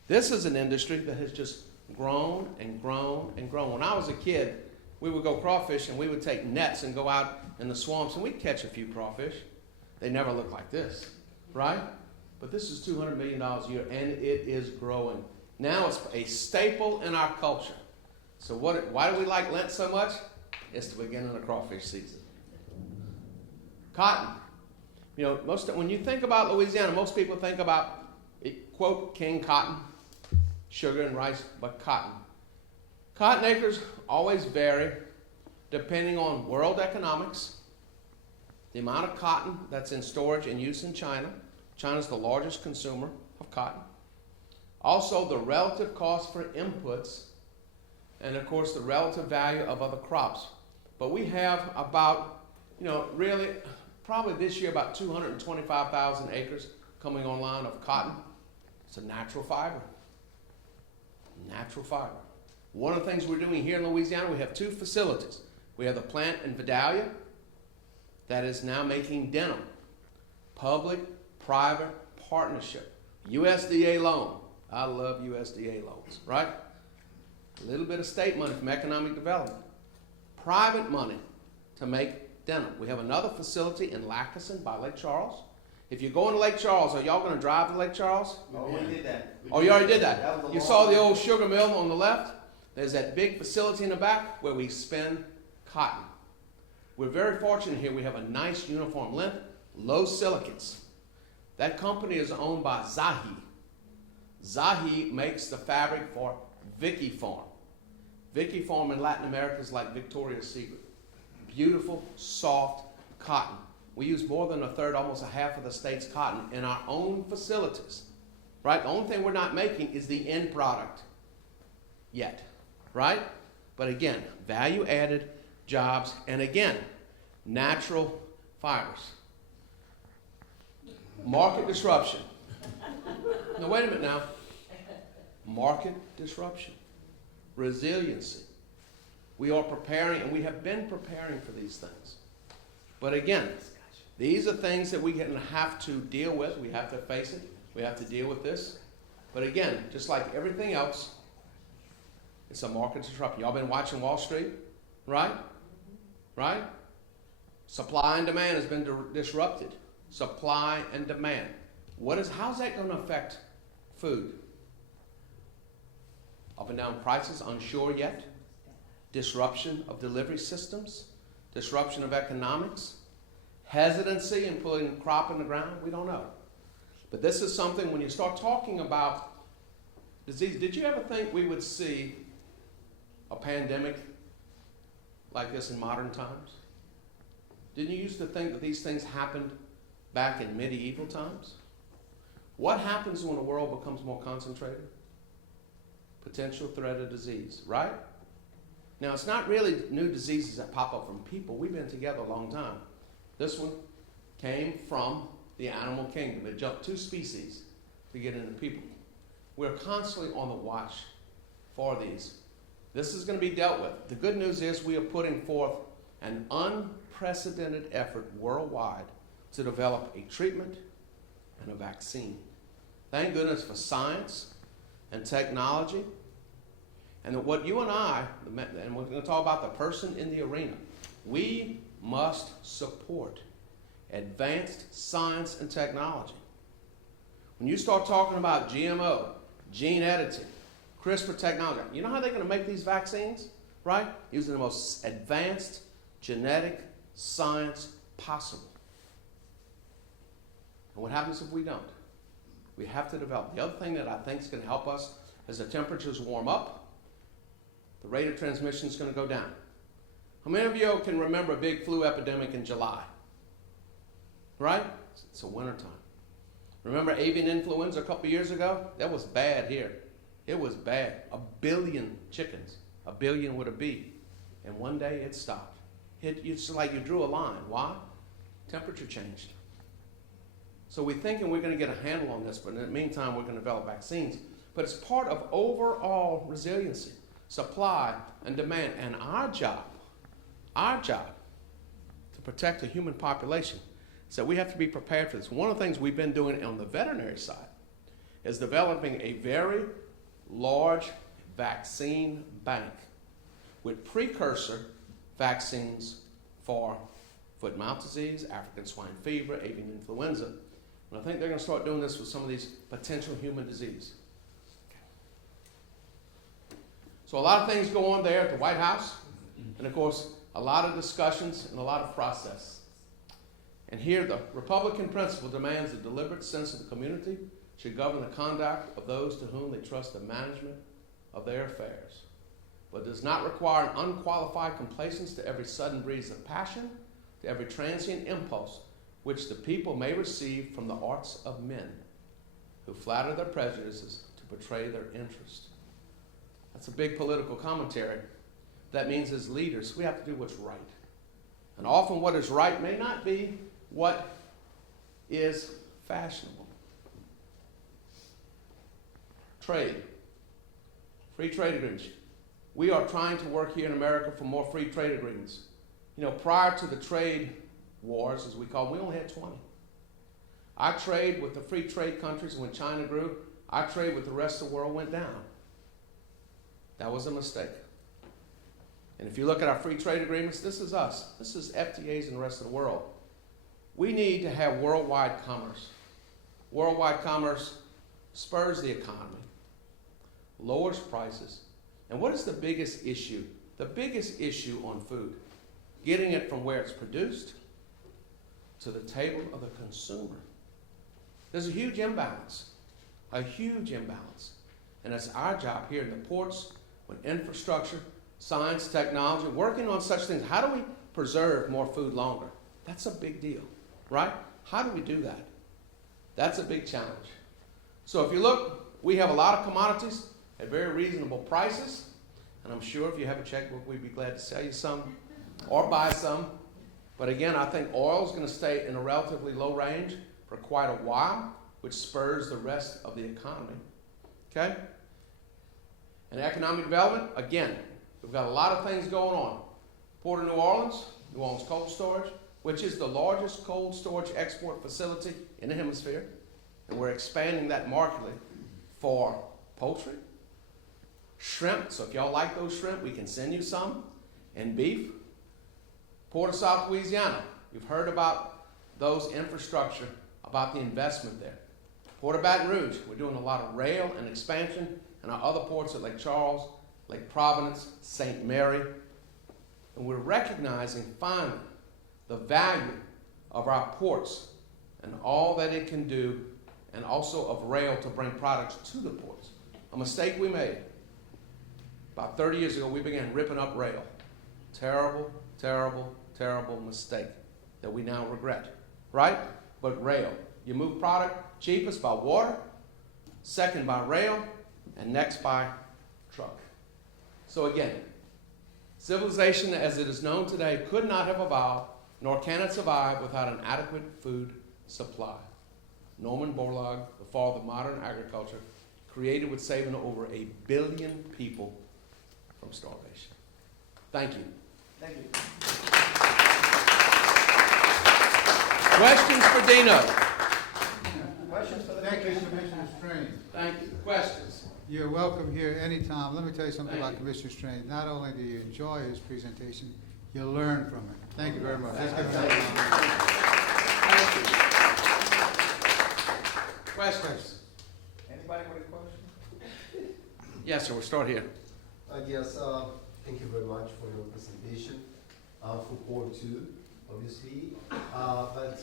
This is an industry that has just grown and grown and grown. When I was a kid, we would go crawfish and we would take nets and go out in the swamps and we'd catch a few crawfish. They never looked like this, right? But this is $200 million a year and it is growing. Now it's a staple in our culture. So why do we like Lent so much? It's the beginning of the crawfish season. Cotton. You know, when you think about Louisiana, most people think about, quote, King Cotton, sugar and rice, but cotton. Cotton acres always vary depending on world economics, the amount of cotton that's in storage and use in China. China's the largest consumer of cotton. Also, the relative cost for inputs, and of course, the relative value of other crops. But we have about, really, probably this year, about 225,000 acres coming online of cotton. It's a natural fiber. Natural fiber. One of the things we're doing here in Louisiana, we have 2 facilities. We have the plant in Vidalia that is now making denim. Public-private partnership. USDA loan. I love USDA loans, right? A little bit of state money from economic development. Private money to make denim. We have another facility in Lackason by Lake Charles. If you go into Lake Charles, are y'all going to drive to Lake Charles? Oh, we did that. Oh, you already did that? That was a You long saw the time. old sugar mill on the left? There's that big facility in the back where we spin cotton. We're very fortunate here. We have a nice uniform length, low silicates. That company is owned by Zahi. Zahi makes the fabric for Vicky-Form. Vicky-Form in Latin America is like Victoria's Secret. Beautiful, soft cotton. We use more than a third, almost a half of the state's cotton in our own facilities. Right? The only thing we're not making is the end product yet. Right? But again, value added jobs, and again, natural fibers. Market disruption. Now, wait a minute now. Market disruption. Resiliency. We are preparing, and we have been preparing for these things. But again, these are things that we have to deal with. We have to face it. We have to deal with this. But again, just like everything else, it's a market disruption. Y'all been watching Wall Street, right? Right? Supply and demand has been disrupted. Supply and demand. How's that going to affect food? Up and down prices, unsure yet. Disruption of delivery systems. Disruption of economics. Hesitancy in putting crop in the ground. We don't know. But this is something, when you start talking about disease, did you ever think we would see a pandemic like this in modern times? Didn't you used to think that these things happened back in medieval times? What happens when the world becomes more concentrated? Potential threat of disease, right? Now, it's not really new diseases that pop up from people. We've been together a long time. This one came from the animal kingdom. It jumped 2 species to get into people. We're constantly on the watch for these. This is going to be dealt with. The good news is we are putting forth an unprecedented effort worldwide to develop a treatment and a vaccine. Thank goodness for science and technology. And what you and I, and we're going to talk about the person in the arena, we must support advanced science and technology. When you start talking about GMO, gene editing, CRISPR technology, you know how they're going to make these vaccines? Right? Using the most advanced genetic science possible. And what happens if we don't? We have to develop. The other thing that I think is going to help us as the temperatures warm up, the rate of transmission is going to go down. How many of you can remember a big flu epidemic in July? Right? It's a wintertime. Remember avian influenza a couple years ago? That was bad here. It was bad. 1 billion chickens, 1 billion with a B. And one day it stopped. It's like you drew a line. Why? Temperature changed. So we're thinking we're going to get a handle on this, but in the meantime, we're going to develop vaccines. But it's part of overall resiliency, supply and demand. And our job to protect the human population, so we have to be prepared for this. One of the things we've been doing on the veterinary side is developing a very large vaccine bank with precursor vaccines for foot and mouth disease, African swine fever, avian influenza. And I think they're going to start doing this with some of these potential human disease. So a lot of things go on there at the White House, and of course, a lot of discussions and a lot of process. And here, the Republican principle demands a deliberate sense of the community should govern the conduct of those to whom they trust the management of their affairs, but does not require an unqualified complaisance to every sudden breeze of passion, to every transient impulse which the people may receive from the arts of men who flatter their prejudices to betray their interest. That's a big political commentary. That means as leaders, we have to do what's right. And often what is right may not be what is fashionable. Trade. Free trade agreements. We are trying to work here in America for more free trade agreements. You know, prior to the trade wars, as we call them, we only had 20. I trade with the free trade countries, and when China grew, I trade with the rest of the world went down. That was a mistake. And if you look at our free trade agreements, this is us. This is FTAs in the rest of the world. We need to have worldwide commerce. Worldwide commerce spurs the economy, lowers prices. And what is the biggest issue? The biggest issue on food, getting it from where it's produced to the table of the consumer. There's a huge imbalance, a huge imbalance. And it's our job here in the ports, with infrastructure, science, technology, working on such things. How do we preserve more food longer? That's a big deal, right? How do we do that? That's a big challenge. So if you look, we have a lot of commodities at very reasonable prices, and I'm sure if you have a checkbook, we'd be glad to sell you some or buy some. But again, I think oil is going to stay in a relatively low range for quite a while, which spurs the rest of the economy. Okay? And economic development, again, we've got a lot of things going on. Port of New Orleans Cold Storage, which is the largest cold storage export facility in the hemisphere. And we're expanding that markedly for poultry, shrimp. So if y'all like those shrimp, we can send you some. And beef. Port of South Louisiana. You've heard about those infrastructure, about the investment there. Port of Baton Rouge. We're doing a lot of rail and expansion. And our other ports at Lake Charles, Lake Providence, St. Mary. And we're recognizing finally the value of our ports and all that it can do, and also of rail to bring products to the ports. A mistake we made. About 30 years ago, we began ripping up rail. Terrible, terrible, terrible mistake that we now regret, right? But rail. You move product cheapest by water, second by rail, and next by truck. So again, Civilization as it is known today could not have evolved, nor can it survive without an adequate food supply. Norman Borlaug, the father of modern agriculture, created with saving over 1 billion people from starvation. Thank you. Thank you. Questions for Dino? Questions for the Thank you, Commissioner? Commissioner Strange. Thank you. Questions? You're welcome here anytime. Let me tell you something Thank about you. Commissioner Strange. Not only do you enjoy his presentation, you learn from it. Thank you very much. Let's give him a Thank you. Questions? Anybody with a question? Yes, sir. We'll start here. Yes, thank you very much for your presentation, for Port 2, obviously. But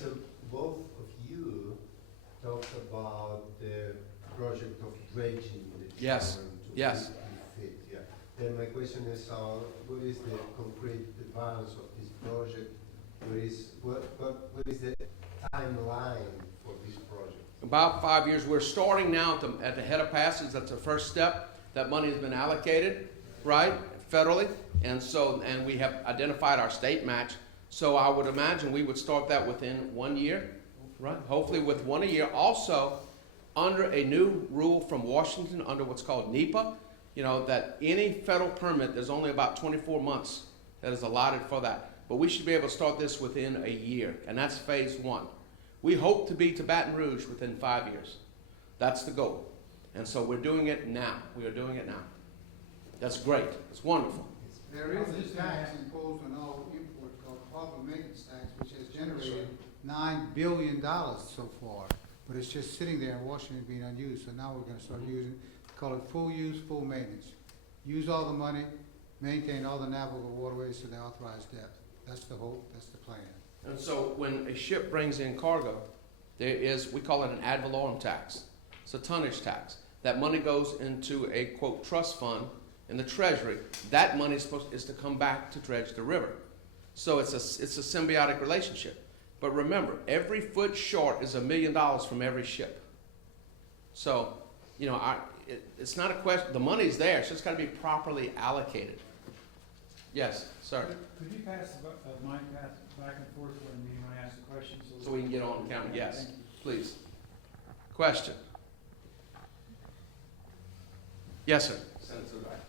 both of you talked about the project of dredging the Yes. channel to Yes. be fit. Yeah. Then my question is, what is the concrete advance of this project? What is the timeline for this project? About 5 years. We're starting now at the head of passage. That's the first step. That money has been allocated, right, federally, and we have identified our state match. So I would imagine we would start that within 1 year, right? Hopefully with 1 year. Also, under a new rule from Washington, under what's called NEPA, that any federal permit, there's only about 24 months that is allotted for that. But we should be able to start this within a year, and that's phase 1. We hope to be to Baton Rouge within 5 years. That's the goal. And so we're doing it now. We are doing it now. That's great. It's wonderful. There is a tax imposed on all imports called harbor maintenance tax, which has generated $9 billion so far. But it's just sitting there in Washington being unused. So now we're going to start using, call it full use, full maintenance. Use all the money, maintain all the navigable waterways to the authorized depth. That's the hope. That's the plan. And so when a ship brings in cargo, there is, we call it an ad valorem tax. It's a tonnage tax. That money goes into a, quote, trust fund in the Treasury. That money is to come back to dredge the river. So it's a symbiotic relationship. But remember, every foot short is $1 million from every ship. So, it's not a question. The money's there. It's just got to be properly allocated. Yes, sir. Could you pass the mic back and forth when I ask the questions? So we can get on camera. Yes, Thank you. please. Question. Yes, sir. Senator Wright.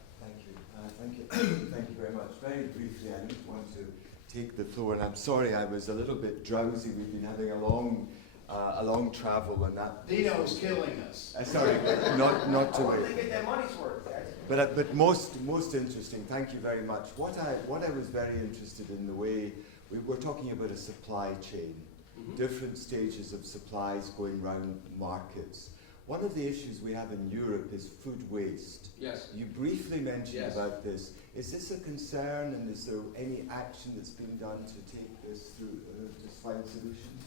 Thank you. Thank you very much. Very briefly, I didn't want to take the floor, and I'm sorry I was a little bit drowsy. We've been having a long travel, and that. Dino's killing us. Sorry, not to I worry. want to get their money's worth. But most interesting. Thank you very much. What I was very interested in, the way we were talking about a supply chain, different stages of supplies going round markets. One of the issues we have in Europe is food waste. Yes. You briefly mentioned Yes. about this. Is this a concern, and is there any action that's being done to take this through, to find solutions?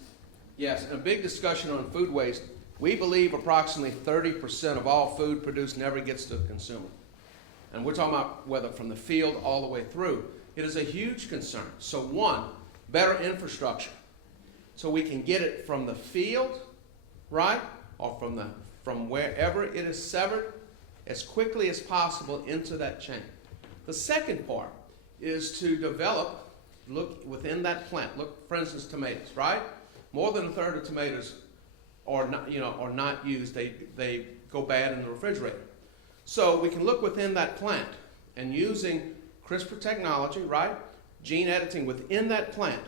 Yes, and a big discussion on food waste. We believe approximately 30% of all food produced never gets to the consumer. And we're talking about whether from the field all the way through. It is a huge concern. So one, better infrastructure. So we can get it from the field, right? Or from wherever it is severed as quickly as possible into that chain. The second part is to develop, look within that plant. Look, for instance, tomatoes, right? More than a third of tomatoes are not used. They go bad in the refrigerator. So we can look within that plant, and using CRISPR technology, right? Gene editing within that plant,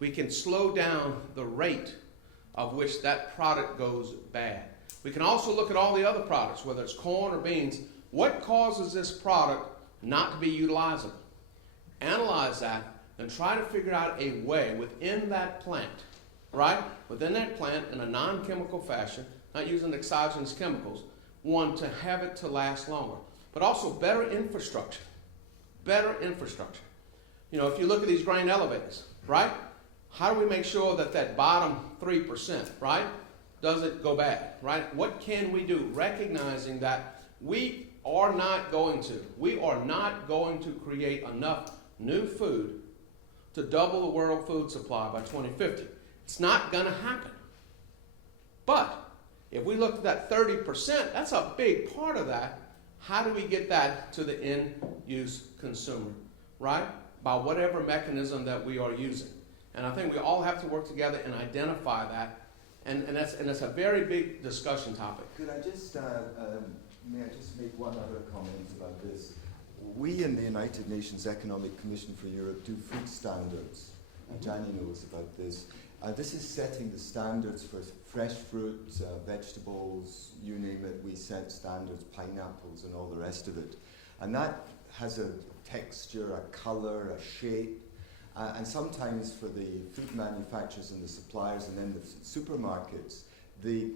we can slow down the rate of which that product goes bad. We can also look at all the other products, whether it's corn or beans. What causes this product not to be utilizable? Analyze that and try to figure out a way within that plant, right? Within that plant in a non-chemical fashion, not using exogenous chemicals, one, to have it to last longer, but also better infrastructure. Better infrastructure. If you look at these grain elevators, right? How do we make sure that that bottom 3%, right, doesn't go bad, right? What can we do? Recognizing that we are not going to create enough new food to double the world food supply by 2050. It's not going to happen. But if we look at that 30%, that's a big part of that. How do we get that to the end-use consumer? right? By whatever mechanism that we are using. And I think we all have to work together and identify that. And that's a very big discussion topic. Could I just, may I just make one other comment about this? We in the United Nations Economic Commission for Europe do food standards. Johnny knows about this. This is setting the standards for fresh fruit, vegetables, you name it. We set standards, pineapples and all the rest of it. And that has a texture, a colour, a shape. And sometimes for the food manufacturers and the suppliers and then the supermarkets, the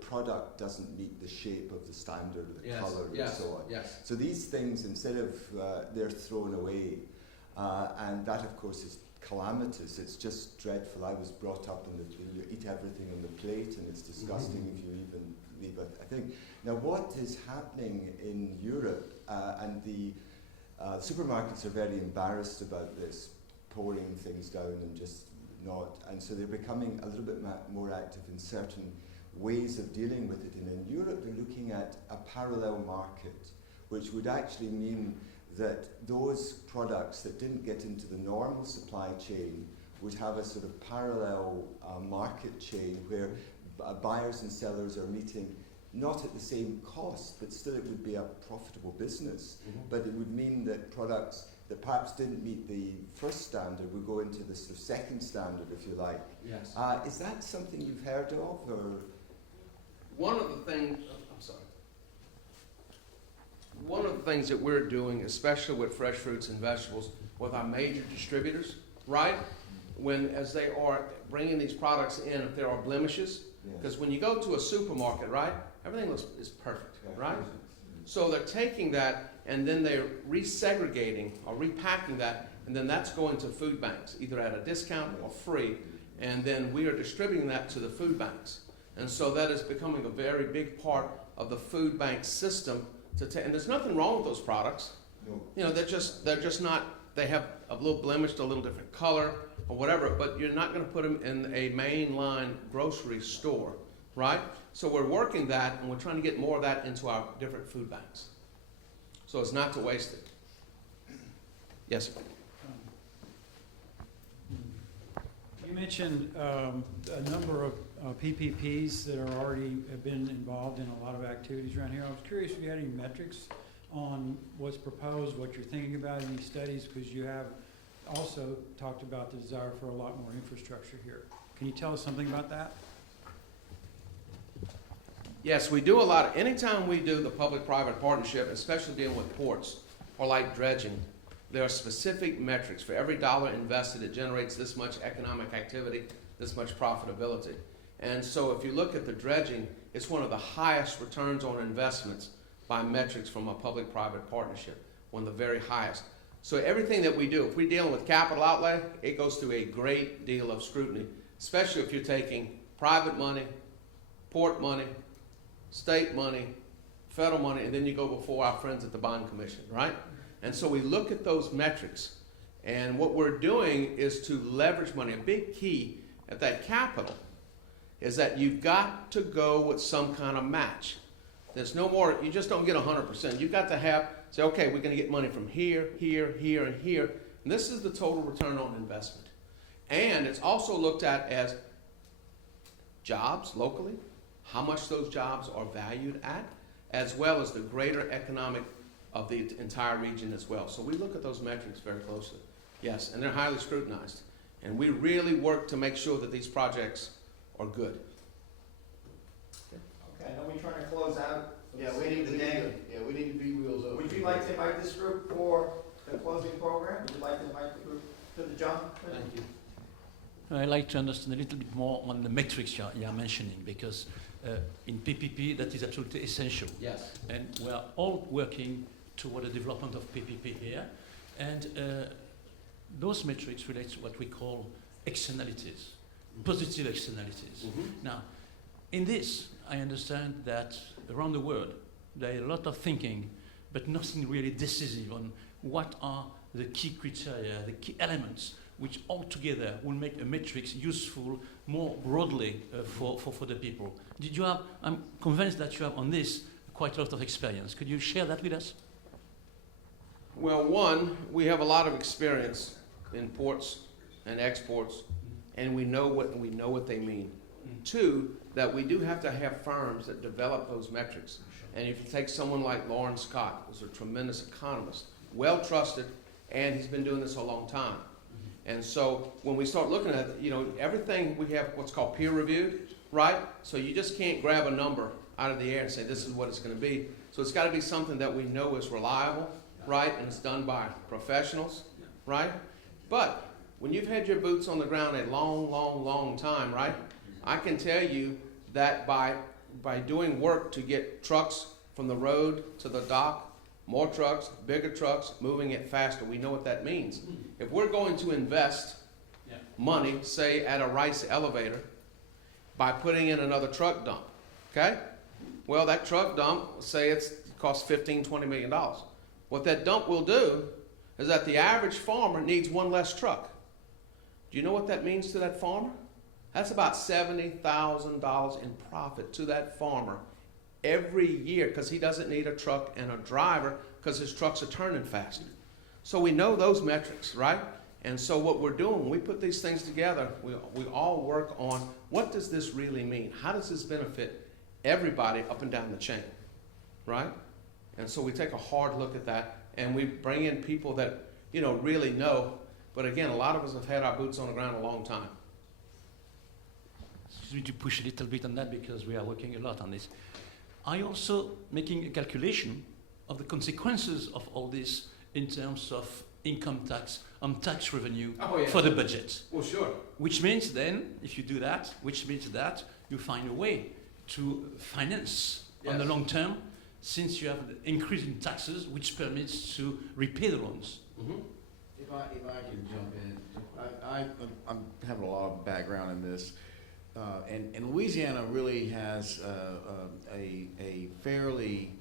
product doesn't meet the shape of the standard, the colour and so on. Yes. So these things, instead of they're thrown away, and that of course is calamitous. It's just dreadful. I was brought up in you eat everything on the plate, and it's disgusting if you even leave a thing. Now, what is happening in Europe, and the supermarkets are very embarrassed about this, pouring things down and just not, and so they're becoming a little bit more active in certain ways of dealing with it. And in Europe, they're looking at a parallel market, which would actually mean that those products that didn't get into the normal supply chain would have a sort of parallel market chain where buyers and sellers are meeting not at the same cost, but still it would be a profitable business. But it would mean that products that perhaps didn't meet the first standard would go into the sort of second standard, if you like. Yes. Is that something you've heard of, or? One of the things, I'm sorry. One of the things that we're doing, especially with fresh fruits and vegetables, with our major distributors, right? As they are bringing these products in, if there are blemishes, because when you go to a supermarket, right, everything is perfect, right? So they're taking that and then they're resegregating or repacking that, and then that's going to food banks, either at a discount or free, and then we are distributing that to the food banks. And so that is becoming a very big part of the food bank system. And there's nothing wrong with those products. No. You know, they're just not, they have a little blemished, a little different color or whatever, but you're not going to put them in a mainline grocery store, right? So we're working that, and we're trying to get more of that into our different food banks. So it's not to waste it. Yes, sir. You mentioned a number of PPPs that are already have been involved in a lot of activities around here. I was curious if you had any metrics on what's proposed, what you're thinking about, any studies, because you have also talked about the desire for a lot more infrastructure here. Can you tell us something about that? Yes, we do a lot. Anytime we do the public-private partnership, especially dealing with ports or like dredging, there are specific metrics. For every dollar invested, it generates this much economic activity, this much profitability. And so if you look at the dredging, it's one of the highest returns on investments by metrics from a public-private partnership, one of the very highest. So everything that we do, if we're dealing with capital outlay, it goes through a great deal of scrutiny, especially if you're taking private money, port money, state money, federal money, and then you go before our friends at the Bond Commission, right? And so we look at those metrics, and what we're doing is to leverage money. A big key at that capital is that you've got to go with some kind of match. There's no more, you just don't get 100%. You've got to say, okay, we're going to get money from here, here, here, and here. And this is the total return on investment. And it's also looked at as jobs locally, how much those jobs are valued at, as well as the greater economic of the entire region as well. So we look at those metrics very closely. Yes, and they're highly scrutinized. And we really work to make sure that these projects are good. Okay, now we're trying to close out. Yeah, we need to be wheels up. Would you like to invite this group for the closing program? Would you like to invite the group to the jump? Thank you. I'd like to understand a little bit more on the metrics you are mentioning, because in PPP that is absolutely essential. Yes. And we are all working toward the development of PPP here. And those metrics relate to what we call externalities, positive externalities. Now, in this, I understand that around the world, there is a lot of thinking, but nothing really decisive on what are the key criteria, the key elements, which altogether will make a matrix useful more broadly for the people. Did you have, I'm convinced that you have on this quite a lot of experience. Could you share that with us? Well, one, we have a lot of experience in ports and exports, and we know what they mean. Two, that we do have to have firms that develop those metrics. And if you take someone like Lauren Scott, who's a tremendous economist, well trusted, and he's been doing this a long time. And so when we start looking at, everything we have what's called peer reviewed, right? So you just can't grab a number out of the air and say this is what it's going to be. So it's got to be something that we know is reliable, right? And it's done by professionals, right? But when you've had your boots on the ground a long, long, long time, right? I can tell you that by doing work to get trucks from the road to the dock, more trucks, bigger trucks, moving it faster, we know what that means. If we're going to invest money, say at a Rice elevator, by putting in another truck dump, okay? Well, that truck dump, say it costs $15, $20 million. What that dump will do is that the average farmer needs one less truck. Do you know what that means to that farmer? That's about $70,000 in profit to that farmer every year, because he doesn't need a truck and a driver because his trucks are turning faster. So we know those metrics, right? And so what we're doing, when we put these things together, we all work on what does this really mean? How does this benefit everybody up and down the chain, right? And so we take a hard look at that, and we bring in people that, really know. But again, a lot of us have had our boots on the ground a long time. Excuse me to push a little bit on that because we are working a lot on this. Are you also making a calculation of the consequences of all this in terms of income tax, tax revenue for the budget? Well, sure. Which means then, if you do that, you find a way to finance on the long term, since you have an increase in taxes, which permits to repay the loans. Mm-hmm. If I can jump in, I'm having a lot of background in this. And Louisiana really has a fairly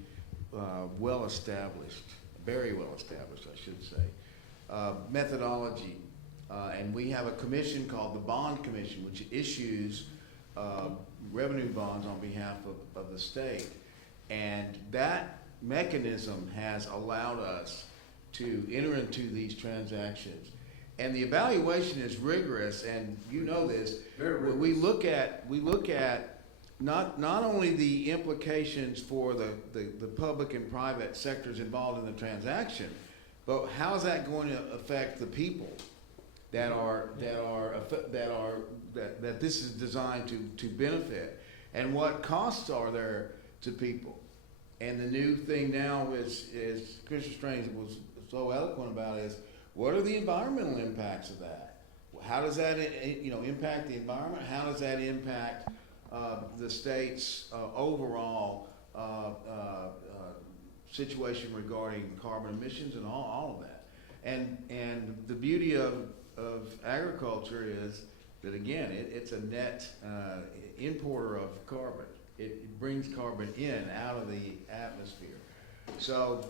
well-established, very well-established, I should say, methodology. And we have a commission called the Bond Commission, which issues revenue bonds on behalf of the state. And that mechanism has allowed us to enter into these transactions. And the evaluation is rigorous, and you know this. Very rigorous. We look at not only the implications for the public and private sectors involved in the transaction, but how is that going to affect the people that this is designed to benefit, and what costs are there to people. And the new thing now is Commissioner Strange was so eloquent about is, what are the environmental impacts of that? How does that impact the environment? How does that impact the state's overall situation regarding carbon emissions and all of that? And the beauty of agriculture is that, again, it's a net importer of carbon. It brings carbon out of the atmosphere. So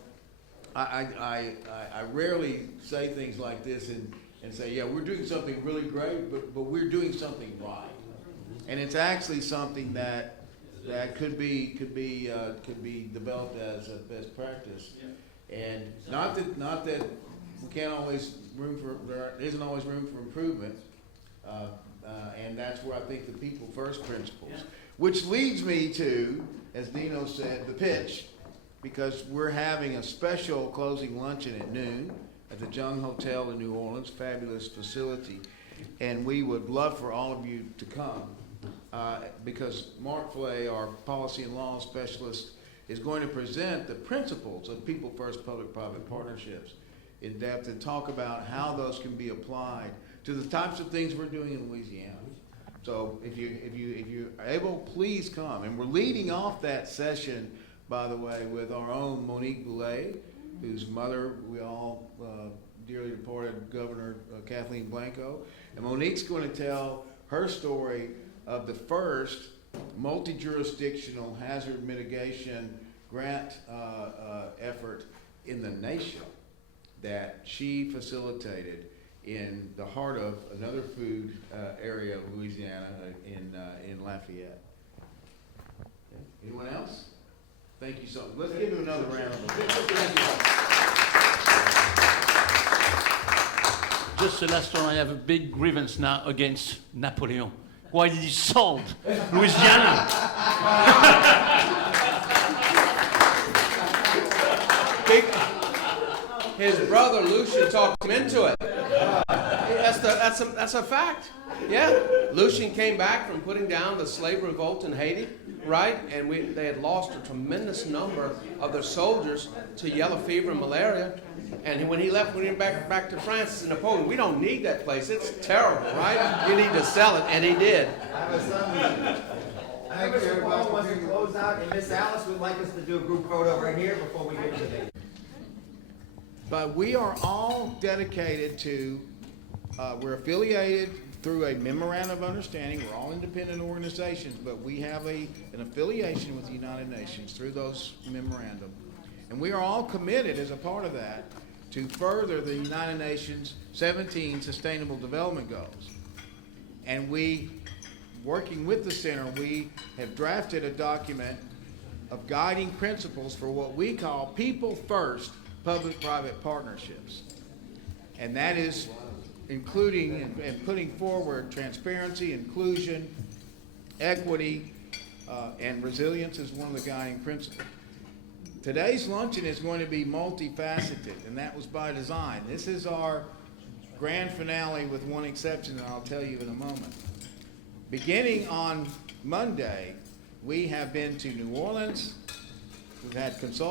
I rarely say things like this and say, yeah, we're doing something really great, but we're doing something right. And it's actually something that could be developed as a best practice. And not that we can't always there isn't always room for improvement. And that's where I think the people first principles, which leads me to, as Dino said, the pitch. Because we're having a special closing luncheon at noon at the Jung Hotel in New Orleans, fabulous facility. And we would love for all of you to come because Mark Flay, our policy and law specialist, is going to present the principles of People First Public-Private Partnerships in depth and talk about how those can be applied to the types of things we're doing in Louisiana. So if you're able, please come. And we're leading off that session, by the way, with our own Monique Boulay, whose mother we all dearly departed Governor Kathleen Blanco. And Monique's going to tell her story of the first multi-jurisdictional hazard mitigation grant effort in the nation that she facilitated in the heart of another food area of Louisiana in Lafayette. Okay. Anyone else? Thank you so much. Let's give him another round of applause. just the last one, I have a big grievance now against Napoleon. Why did he sold Louisiana? His brother Lucian talked him into it. That's a fact. Yeah, Lucian came back from putting down the slave revolt in Haiti, right? And they had lost a tremendous number of their soldiers to yellow fever and malaria. And when he left, when he went back to France and Napoleon, we don't need that place. It's terrible, right? You need to sell it, and he did. Mr. Paul wants to close out, and Miss Alice would like us to do a group photo right here before we get to the. But we are all dedicated to, we're affiliated through a memorandum of understanding. We're all independent organizations, but we have an affiliation with the United Nations through those memorandum. And we are all committed as a part of that to further the United Nations 17 Sustainable Development Goals. And we, working with the center, we have drafted a document of guiding principles for what we call people first public-private partnerships. And that is including and putting forward transparency, inclusion, equity, and resilience is one of the guiding principles. Today's luncheon is going to be multifaceted, and that was by design. This is our grand finale with one exception that I'll tell you in a moment. Beginning on Monday, we have been to New Orleans. We've had consultants